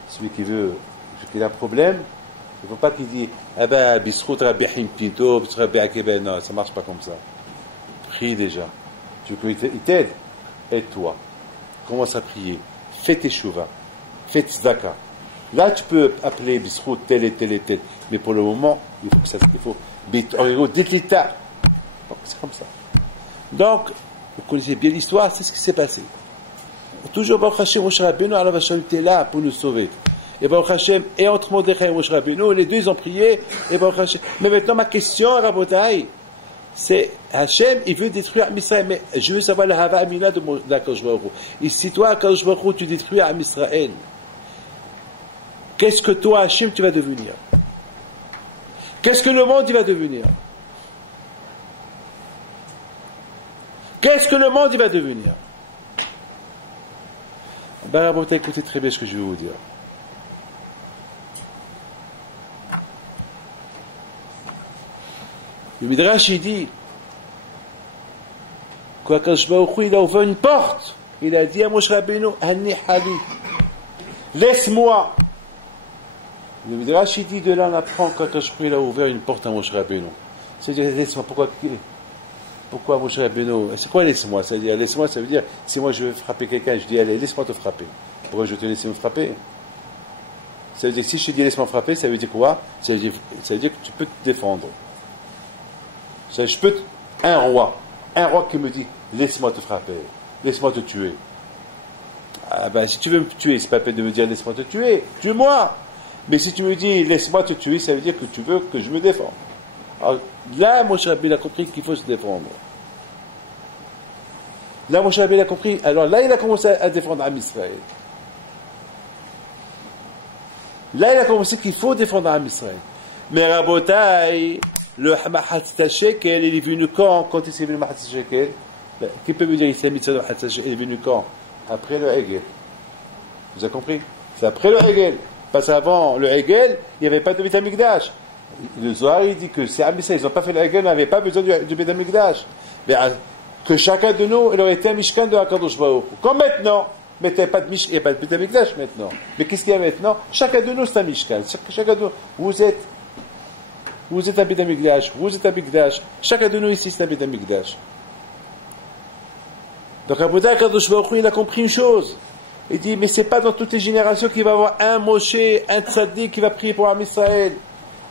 Celui qui a un problème, il ne faut pas qu'il dise ah ben, bisrout rabbi Pinto, rabbi Akeben. Non, ça ne marche pas comme ça. Prie déjà. Tu veux qu'il t'aide? Aide-toi. Commence à prier. Fais tes shuvah. Fais tes tzedaka. Là, tu peux appeler bisrout tel et tel et tel. Mais pour le moment, il faut que ça. Il faut. C'est comme ça. Donc, vous connaissez bien l'histoire, c'est ce qui s'est passé. Toujours Baruch Hashem, Moshe Rabbeinu, Allah était là pour nous sauver. Et Baruch Hashem, et entre Mordechai et Moshe Rabbeinu, les deux ont prié, et Baruch Hashem. Mais maintenant, ma question, Rabotai, c'est Hashem, il veut détruire Israël, mais je veux savoir la Hava Amina de Akadosh Baruch Hu. Et si toi, Akadosh Baruch Hu, tu détruis Israël, qu'est-ce que toi, Hashem, tu vas devenir? Qu'est-ce que le monde, il va devenir? Qu'est-ce que le monde, il va devenir? Ben, Rabotai, écoutez très bien ce que je vais vous dire. Le Midrash, il dit qu'Akadosh Baruch Hu, il a ouvert une porte. Il a dit à Moshe Rabbeinu, Hanni Hali, laisse-moi. Le Midrash, il dit de là, on apprend qu'Akadosh Baruch Hu, il a ouvert une porte à Moshe Rabbeinu. C'est-à-dire, laisse-moi, pourquoi Moshe Rabbeinu? C'est quoi laisse-moi? C'est-à-dire, laisse-moi, ça veut dire, si moi je veux frapper quelqu'un, je dis, allez, laisse-moi te frapper. Pourquoi je te laisse me frapper? Ça veut dire, si je te dis laisse-moi frapper, ça veut dire quoi? Ça veut dire que tu peux te défendre. Je peux un roi qui me dit laisse-moi te frapper, laisse-moi te tuer. Ah ben si tu veux me tuer, c'est pas la peine de me dire laisse-moi te tuer, tue-moi. Mais si tu me dis laisse-moi te tuer, ça veut dire que tu veux que je me défende. Alors, là, Moshe Rabbeinu a compris qu'il faut se défendre. Là, Moshe Rabbeinu a compris. Alors là, il a commencé à défendre Am Israël. Là, il a commencé qu'il faut défendre Am Israël. Mais Rabotai, le Mahatzita Shekel, il est venu quand il s'est venu Mahatzita Shekel? Qui peut me dire il s'est mis de Mahatzita Shekel? Il est venu quand? Après le Hegel. Vous avez compris? C'est après le Hegel. Parce qu'avant le Hegel, il n'y avait pas de Beit HaMikdash. Le Zohar, il dit que c'est Am Israël, ils n'ont pas fait le Hegel, n'avaient pas besoin du Beit HaMikdash. Mais que chacun de nous, il aurait été un Mishkan de Akadosh Baruch Hu. Comme maintenant Mais il n'y a pas de Beth Amikdash maintenant. Mais qu'est-ce qu'il y a maintenant? Chacun de nous, c'est un Mishkan. Chacun de nous, vous êtes un Beth Amikdash, vous êtes un Mikdash. Chacun de nous ici, c'est un Beth Amikdash. Donc, Aboudai Kadosh Baruch Hu, il a compris une chose. Il dit, mais c'est pas dans toutes les générations qu'il va y avoir un Moshe, un Tzaddik qui va prier pour Am Israël.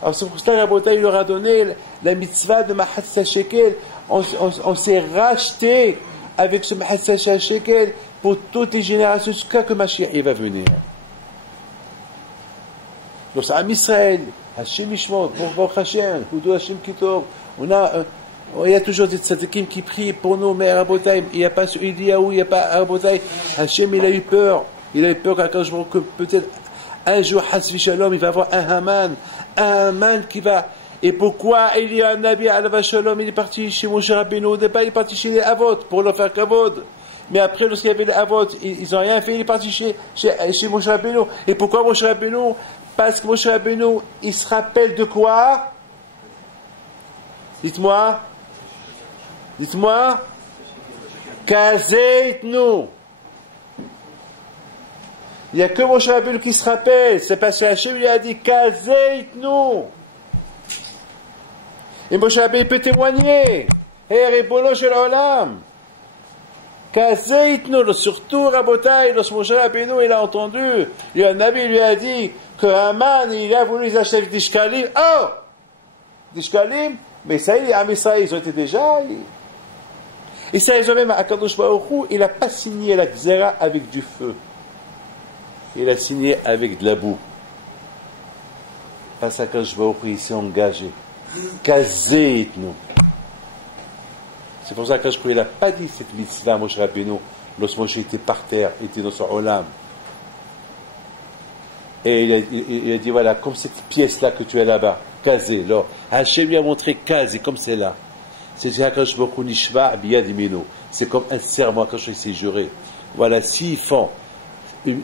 Alors c'est pour cela qu'Aboudai, il leur a donné la mitzvah de Mahatzah Shekel. On s'est racheté avec ce Mahatzah Shekel pour toutes les générations jusqu'à que Mashiach il va venir. Donc Am Israël, Hashem Yishmot, Baruch Hashem, Houdou Hashem Kitov, il y a toujours des tzadikim qui prient pour nous, mais Rabotai, il n'y a pas ce Eliyahu, il n'y a pas Rabotai. Hachem, il a eu peur. Il a eu peur que peut-être un jour, Hasvi Shalom, il va avoir un Haman qui va. Et pourquoi il y a un Nabi Alava Shalom, il est parti chez Moshe Rabbeinu, au départ, il est parti chez les Avot pour leur faire kavod. Mais après, lorsqu'il y avait les Avot, ils n'ont rien fait, il est parti chez Moshe Rabbeinu. Et pourquoi Moshe Rabbeinu? Parce que Moshe Rabbeinu, il se rappelle de quoi? Dites-moi, Kazeitnu. Il n'y a que Moshe Rabbeinu qui se rappelle. C'est parce que Hachem lui a dit Kazeitnu. Et Moshe Rabbeinu peut témoigner. Hey, Ribono shel Olam. Kazeitnu. Surtout Rabotai, lorsque Moshe Rabbeinu il a entendu, le Nabi lui a dit que Haman il a voulu les acheter avec des shkalim. Oh, des shkalim. Mais ça, les Am Israël, ils ont été déjà. Et ça, ils ont même, Akadosh Baruch Hu, il n'a pas signé la Gzera avec du feu. Il a signé avec de la boue. Parce qu'Akadosh Baruch Hu, il s'est engagé. Kazeitnu. C'est pour ça qu'Akadosh Baruch Hu, il n'a pas dit cette mitzvah, Moshe Rabbeinu, lorsque Moshe était par terre, était dans son olam. Et il a dit, voilà, comme cette pièce-là que tu as là-bas, Kazé, là. Hachem lui a montré Kazé, comme c'est là. C'est Hakadosh Baruch Hu Nishva Biyad Yemino. C'est comme un serment qu'Hakadosh Baruch Hu s'est juré. Voilà, s'ils font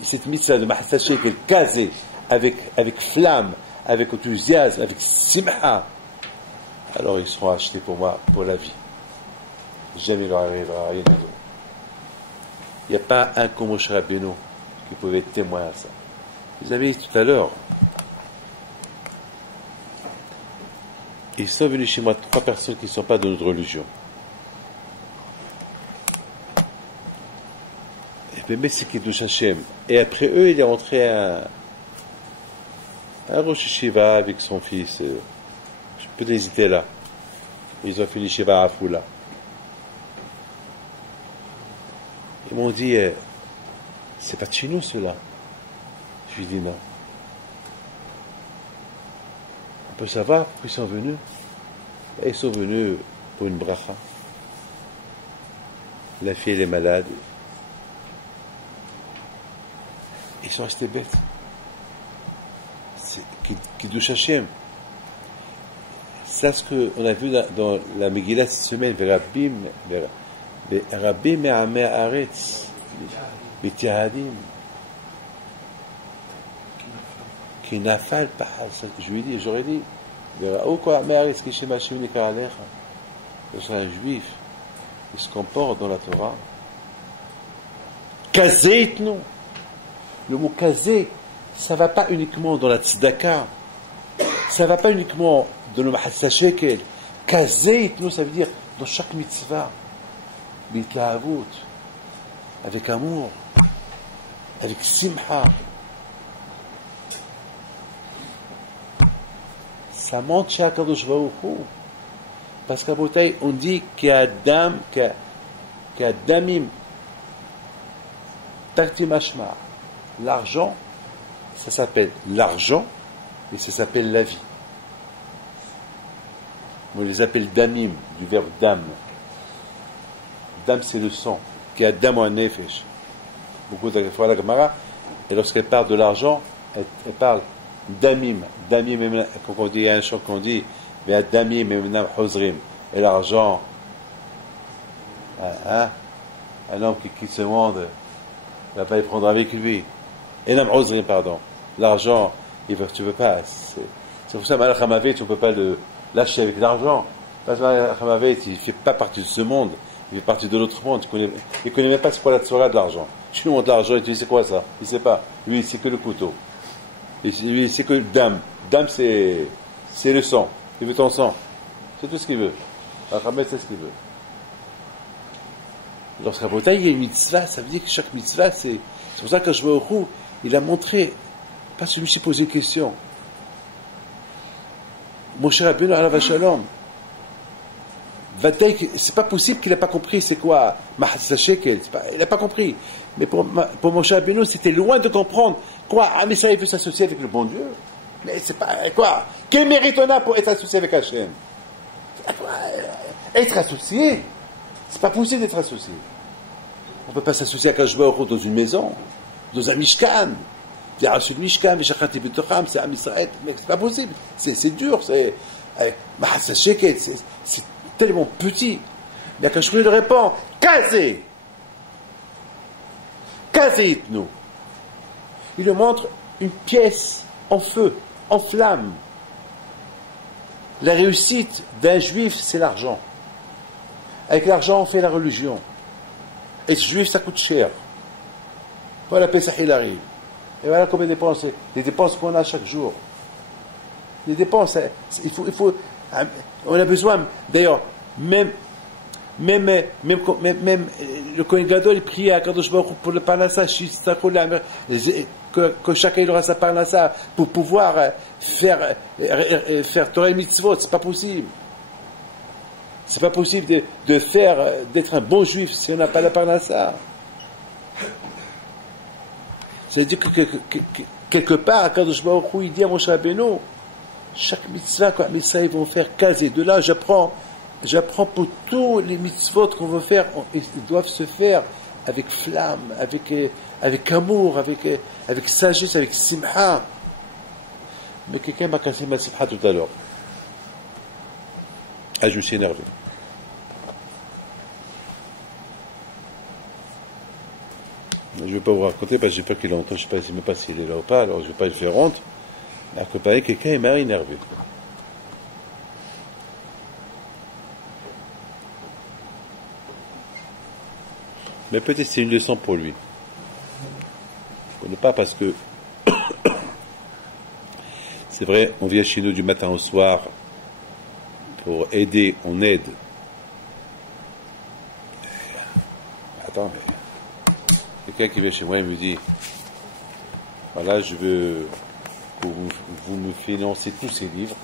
cette mitzvah de Mahatzah Shekel Kazé, avec flamme, avec enthousiasme, avec simha, alors ils seront achetés pour moi, pour la vie. Jamais il leur arrivera rien du tout. Il n'y a pas un comme Moshe Rabbeinu qui pouvait être témoin à ça. Vous avez dit tout à l'heure, ils sont venus chez moi 3 personnes qui ne sont pas de notre religion. Et bien, c'est Kiddush Hashem. Et après eux, il est rentré un Rosh Yeshiva avec son fils. Je peux hésiter là. Ils ont fait l'Yeshiva à Afoula. Ils m'ont dit, c'est pas de chez nous ceux-là. Je lui ai dit non. On peut savoir pourquoi ils sont venus. Ils sont venus pour une bracha. La fille elle est malade. Ils sont restés bêtes. C'est Kiddush Hashem. C'est ce qu'on a vu dans la Megillah cette semaine. Rabbi me'amei haaretz b'tihadim. Qui nafal pas. Je lui ai dit, j'aurais dit, c'est un juif, il se comporte dans la Torah. Kazeitnu. Le mot kazé, ça ne va pas uniquement dans la tzedaka, ça ne va pas uniquement dans le Mahatzah Shekel. Kazeitnu, ça veut dire dans chaque mitzvah, b'itlahavut, avec amour, avec simha. Ça monte chez Akadosh Baruch Hu. Parce qu'à Botaï, on dit qu'il y a damim, takti mashma. L'argent, ça s'appelle l'argent, et ça s'appelle la vie. On les appelle damim, du verbe dam. Dam, c'est le sang. Qu'il y a dam en nefesh. Beaucoup de fois, la Gemara, et lorsqu'elle parle de l'argent, elle parle damim, damim, quand on dit, il y a un chant qu'on dit, mais damim, hozrim, et l'argent, un homme qui quitte ce monde, il va pas y prendre avec lui, et hozrim, pardon, l'argent, tu peux pas, c'est pour ça, Malach Hamavet, tu ne peux pas le lâcher avec l'argent, parce que Malach Hamavet, il ne fait pas partie de ce monde, il fait partie de l'autre monde, il ne connaît même pas ce qu'est la tzora de l'argent. Tu lui montres l'argent et tu dis c'est quoi ça? Il ne sait pas. Lui, c'est que le couteau. Et lui, c'est que le dam. Dam, c'est le sang. Il veut ton sang. C'est tout ce qu'il veut. Ahmed, c'est ce qu'il veut. Lorsqu'à Bretagne, il y a une mitzvah, ça veut dire que chaque mitzvah, c'est pour ça que je vois au roux, il a montré, pas celui qui s'est posé une question. Mon cher Rabbeinu, alav shalom, c'est pas possible qu'il n'a pas compris c'est quoi Mahassa Shekel. Il n'a pas compris. Mais pour mon cher Rabbeinu, c'était loin de comprendre quoi. Ah, mais ça, il veut s'associer avec le bon Dieu. Mais c'est pas quoi. Quel mérite on a pour être associé avec Hachem? Être associé, c'est pas possible d'être associé. On ne peut pas s'associer avec un joueur dans une maison, dans un Mishkan. C'est un Mishkan, c'est un Israël, mais c'est pas possible. C'est dur, c'est tellement petit. Mais quand je lui réponds, Kazé, nous. Il lui montre une pièce en feu, en flamme. La réussite d'un juif, c'est l'argent. Avec l'argent, on fait la religion. Et ce juif, ça coûte cher. Voilà, Pesach, il arrive. Et voilà combien de dépenses, les dépenses qu'on a chaque jour. Les dépenses, il faut, on a besoin, d'ailleurs, même le Kohen Gadol, il prie à Kadosh Baruch Hu pour le Parnassa, que chacun aura sa Parnassa pour pouvoir faire Torah et Mitzvot. C'est pas possible. C'est pas possible d'être un bon juif si on n'a pas la Parnassa. C'est-à-dire que quelque part, Kadosh Baruch Hu, il dit à Moshe Rabbeinu, chaque mitzvah, ils vont faire caser. De là, j'apprends pour tous les mitzvot qu'on veut faire, ils doivent se faire avec flamme, avec amour, avec sagesse, avec simha. Mais quelqu'un m'a cassé ma simha tout à l'heure. Ah, je me suis énervé. Je ne vais pas vous raconter parce que j'ai peur qu'il entende. Je ne sais même pas s'il est là ou pas, alors je ne vais pas le faire honte. Alors que pareil, quelqu'un m'a énervé. Mais peut-être c'est une leçon pour lui. Je ne connais pas parce que c'est vrai, on vient chez nous du matin au soir pour aider, on aide. Attends, mais quelqu'un qui vient chez moi et me dit voilà, je veux que vous me financez tous ces livres,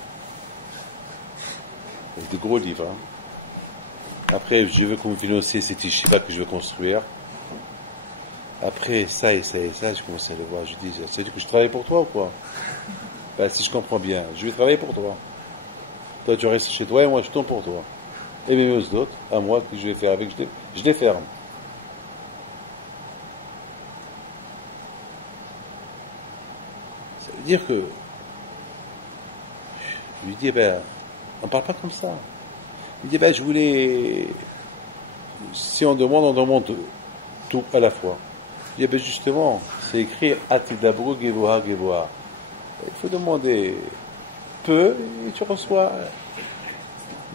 des gros livres, hein. Après je veux que vous me financez cette yeshiva que je veux construire. Après ça et ça et ça, je commence à le voir, je dis c'est du coup je travaille pour toi ou quoi? Ben, si je comprends bien, je vais travailler pour toi. Toi tu restes chez toi et moi je tourne pour toi. Et mes d'autres, à moi, que je vais faire avec, je les ferme. Dire que je lui dis on parle pas comme ça. Il dit je voulais, si on demande tout à la fois. Je dis justement, c'est écrit Atidabru Gevoha Gevoha. Il faut demander peu et tu reçois.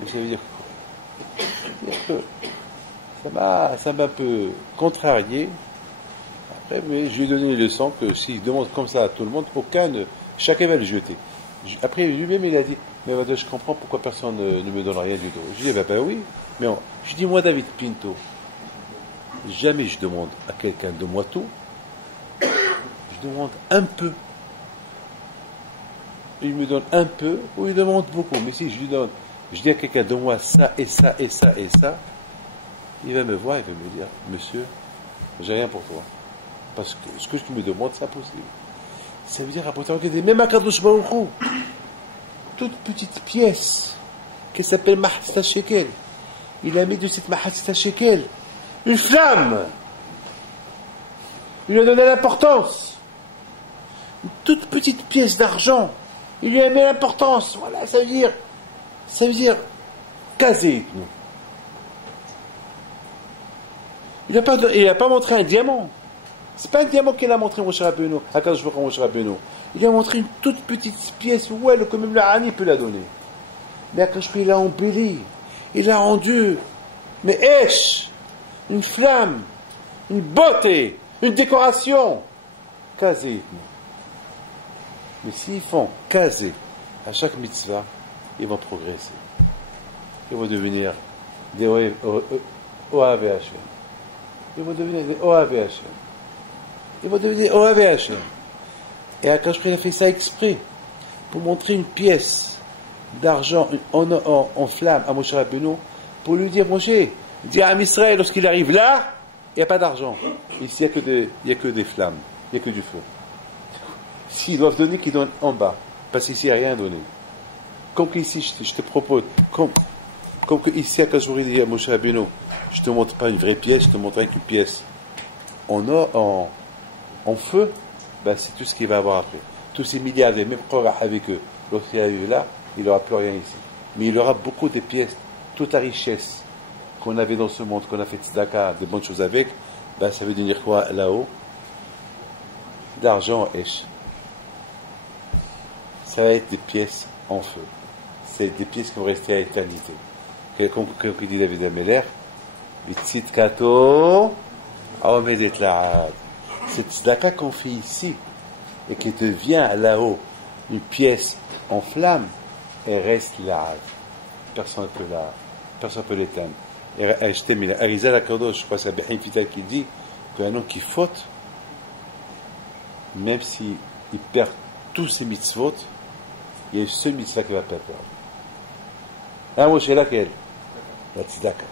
Mais ça veut dire quoi? Ça m'a un peu contrarié. Mais je lui ai donné une leçon que s'il demande comme ça à tout le monde, chacun va le jeter. Après, lui-même, il a dit, mais je comprends pourquoi personne ne me donne rien du tout. Je lui ai dit, oui. Mais je dis, moi, David Pinto, jamais je demande à quelqu'un de moi tout. Je demande un peu. Il me donne un peu, ou il demande beaucoup. Mais si je lui donne, je dis à quelqu'un de moi ça, et ça, et ça, et ça, il va me voir, il va me dire, monsieur, j'ai rien pour toi. Parce que ce que tu me demandes, c'est impossible. Ça veut dire, regardez, même à Kadosh Baruch Hu, toute petite pièce qui s'appelle Mahasta Shekel, il a mis de cette Mahasta Shekel une flamme. Il lui a donné l'importance. Une toute petite pièce d'argent, il lui a mis l'importance. Voilà, ça veut dire caser. Il n'a pas montré un diamant. C'est pas un diamant qu'il a montré Moshe Rabbeinu, à Kadosh Baruch Hu Moshe Rabbeinu. Il a montré une toute petite pièce où que même le Hani peut la donner. Mais Akadosh Baruch Hu, il a embelli, il a rendu, mais une flamme, une beauté, une décoration. Kazé. Mais s'ils font kazé à chaque mitzvah, ils vont progresser. Ils vont devenir des Ohavé Hashem. Ils vont devenir des Ohavé Hashem. Ils vont devenir Ohavé Hashem. Et Akadosh Baruch Hu a fait ça exprès pour montrer une pièce d'argent en flamme à Moshe Rabbeinu pour lui dire Moshe, dis à Israël lorsqu'il arrive là, il n'y a pas d'argent. Ici, il n'y a que des flammes, il n'y a que du feu. S'ils doivent donner, qu'ils donnent en bas. Parce qu'ici, il n'y a rien à donner. Comme qu'ici, je te propose, comme que ici, à Kajouri, dit à Moshe Rabbeinu, je ne te montre pas une vraie pièce, je te montre avec une pièce en feu, ben, c'est tout ce qu'il va avoir après. Tous ces milliards, même Korah avec eux, lorsqu'il arrive là, il n'aura plus rien ici. Mais il aura beaucoup de pièces, toute la richesse qu'on avait dans ce monde, qu'on a fait tzedaka, de bonnes choses avec, ben, ça veut dire quoi là-haut? L'argent, esh. Ça va être des pièces en feu. C'est des pièces qui vont rester à l'éternité. Comme dit David Ameller, Vitzitkato, Aomedet La'ad. Cette tzedaka qu'on fait ici, et qui devient là-haut une pièce en flamme, elle reste là. Personne ne peut l'éteindre. Et Arizal Akadosh, je crois que c'est Abihim Fital qui dit qu'un homme qui faute, même s'il perd tous ses mitzvot, il y a une seule mitzvah qui ne va pas perdre. Ah, moi, c'est laquelle? La tzedaka.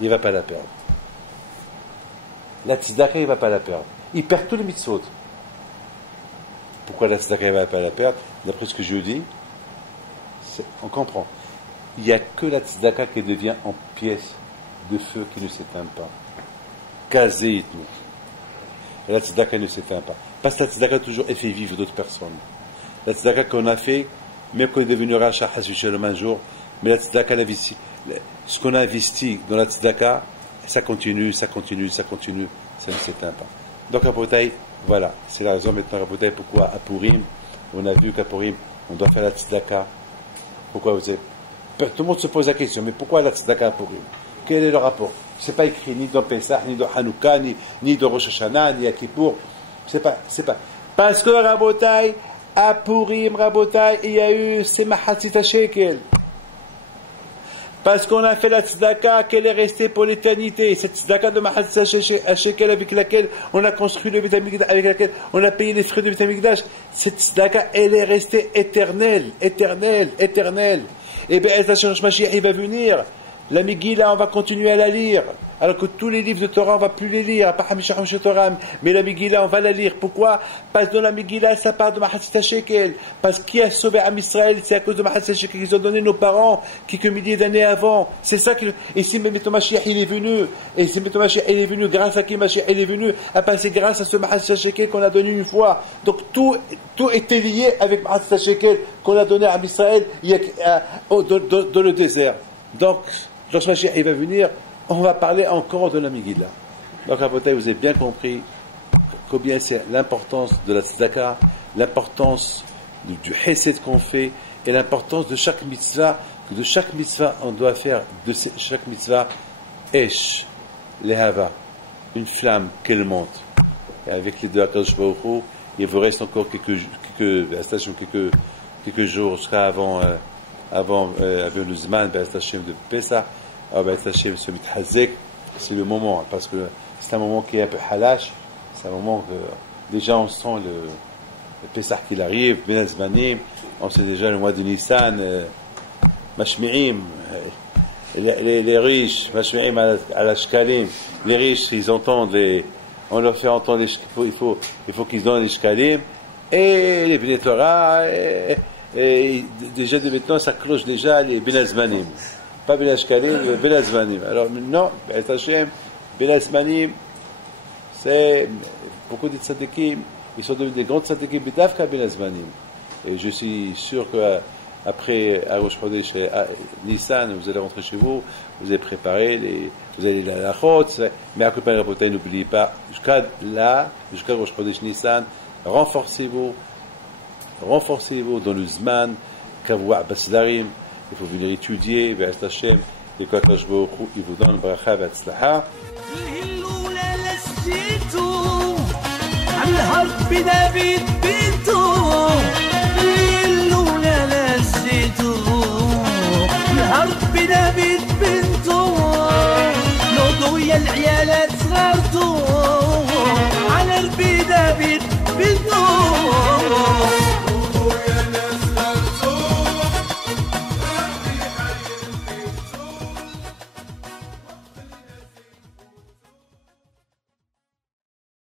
Il ne va pas la perdre. La tzedaka, il ne va pas la perdre. Il perd tous les mitzvot. Pourquoi la tzedaka ne va pas la perdre? D'après ce que je dis, on comprend. Il n'y a que la tzedaka qui devient en pièce de feu qui ne s'éteint pas. Kazé itnou. Et la tzedaka ne s'éteint pas. Parce que la tzedaka toujours elle fait vivre d'autres personnes. La tzedaka qu'on a fait, même quand on est devenu rachat Hashem un jour, mais la tzedaka, ce qu'on a investi dans la tzedaka, ça continue, ça ne s'éteint pas. Donc à Potaï, voilà, c'est la raison maintenant à Potaï pourquoi à Purim, on a vu qu'à Purim, on doit faire la tzedaka. Pourquoi vous savez? Tout le monde se pose la question, mais pourquoi la tzedaka à Purim? Quel est le rapport? C'est pas écrit ni dans Pesach, ni dans Hanouka, ni dans Rosh Hashanah, ni à Kippour. C'est pas. Parce que Rabotai, à Purim, Rabotai, il y a eu ces Mahatzita Shekel. Parce qu'on a fait la tzedaka, qu'elle est restée pour l'éternité. Cette tzedaka de Mahatzita Shekel avec laquelle on a construit le Beit Hamikdash, avec laquelle on a payé les frais du Beit Hamikdash. Cette tzedaka, elle est restée éternelle. Et bien, Ezra Mashiach, il va venir. La Megillah, on va continuer à la lire. Alors que tous les livres de Torah, on ne va plus les lire. Pas Hamisha Torah, mais la Megillah, on va la lire. Pourquoi? Parce que dans la Megillah, ça part de Mahatzita Shekel. Parce qui a sauvé Am Israël, c'est à cause de Mahatzita Shekel qu'ils ont donné nos parents, quelques milliers d'années avant. C'est ça que, et si Meto Mashiach, il est venu, grâce à qui Mashiach, il est venu, à passer grâce à ce Mahatzita Shekel qu'on a donné une fois. Donc tout était lié avec Mahatzita Shekel qu'on a donné à Am Israël, dans le désert. Donc, lorsque Mashiach il va venir, on va parler encore de la Megillah. Donc, à Potaï, vous avez bien compris combien c'est l'importance de la tzedaka, l'importance du chesed qu'on fait, et l'importance de chaque mitzvah, que de chaque mitzvah, on doit faire de chaque mitzvah, esh, lehava, une flamme qu'elle monte. Et avec les deux Akadosh Baruch Hu, il vous reste encore quelques jours jusqu'à avant le Zman, Be'ez Hashem de Pesach, Be'ez Hashem se mitchazek, c'est le moment, parce que c'est un moment qui est un peu halash, c'est un moment que déjà on sent le Pesach qui arrive, Ben Zmanim, on sait déjà le mois de Nissan, Mashmi'im, les riches, Mashmi'im à la Shkalim, les riches, ils entendent on leur fait entendre il faut qu'ils donnent les Shkalim, et les Bnei Torah, et déjà de maintenant ça cloche déjà les Benazmanim, pas Benashkalim, Benazmanim. Alors maintenant, Be'ez Hashem, Benazmanim, c'est beaucoup de tzadikim, ils sont devenus des grands tzadikim b'davka Benazmanim. Et je suis sûr qu'après à Rosh Chodesh Nissan, vous allez rentrer chez vous, vous allez préparer, vous allez la lachot, mais à Kopan Rabotai, n'oubliez pas, jusqu'à Rosh Chodesh Nissan, renforcez-vous dans le Zman, Kavua Basdarim, il faut venir étudier, Be'ez Hashem, et qu'Akadosh Baruch Hu, il vous donne bracha v'atzlaha. بنبيت بيتو اللي لزيتو الهرب بنبيت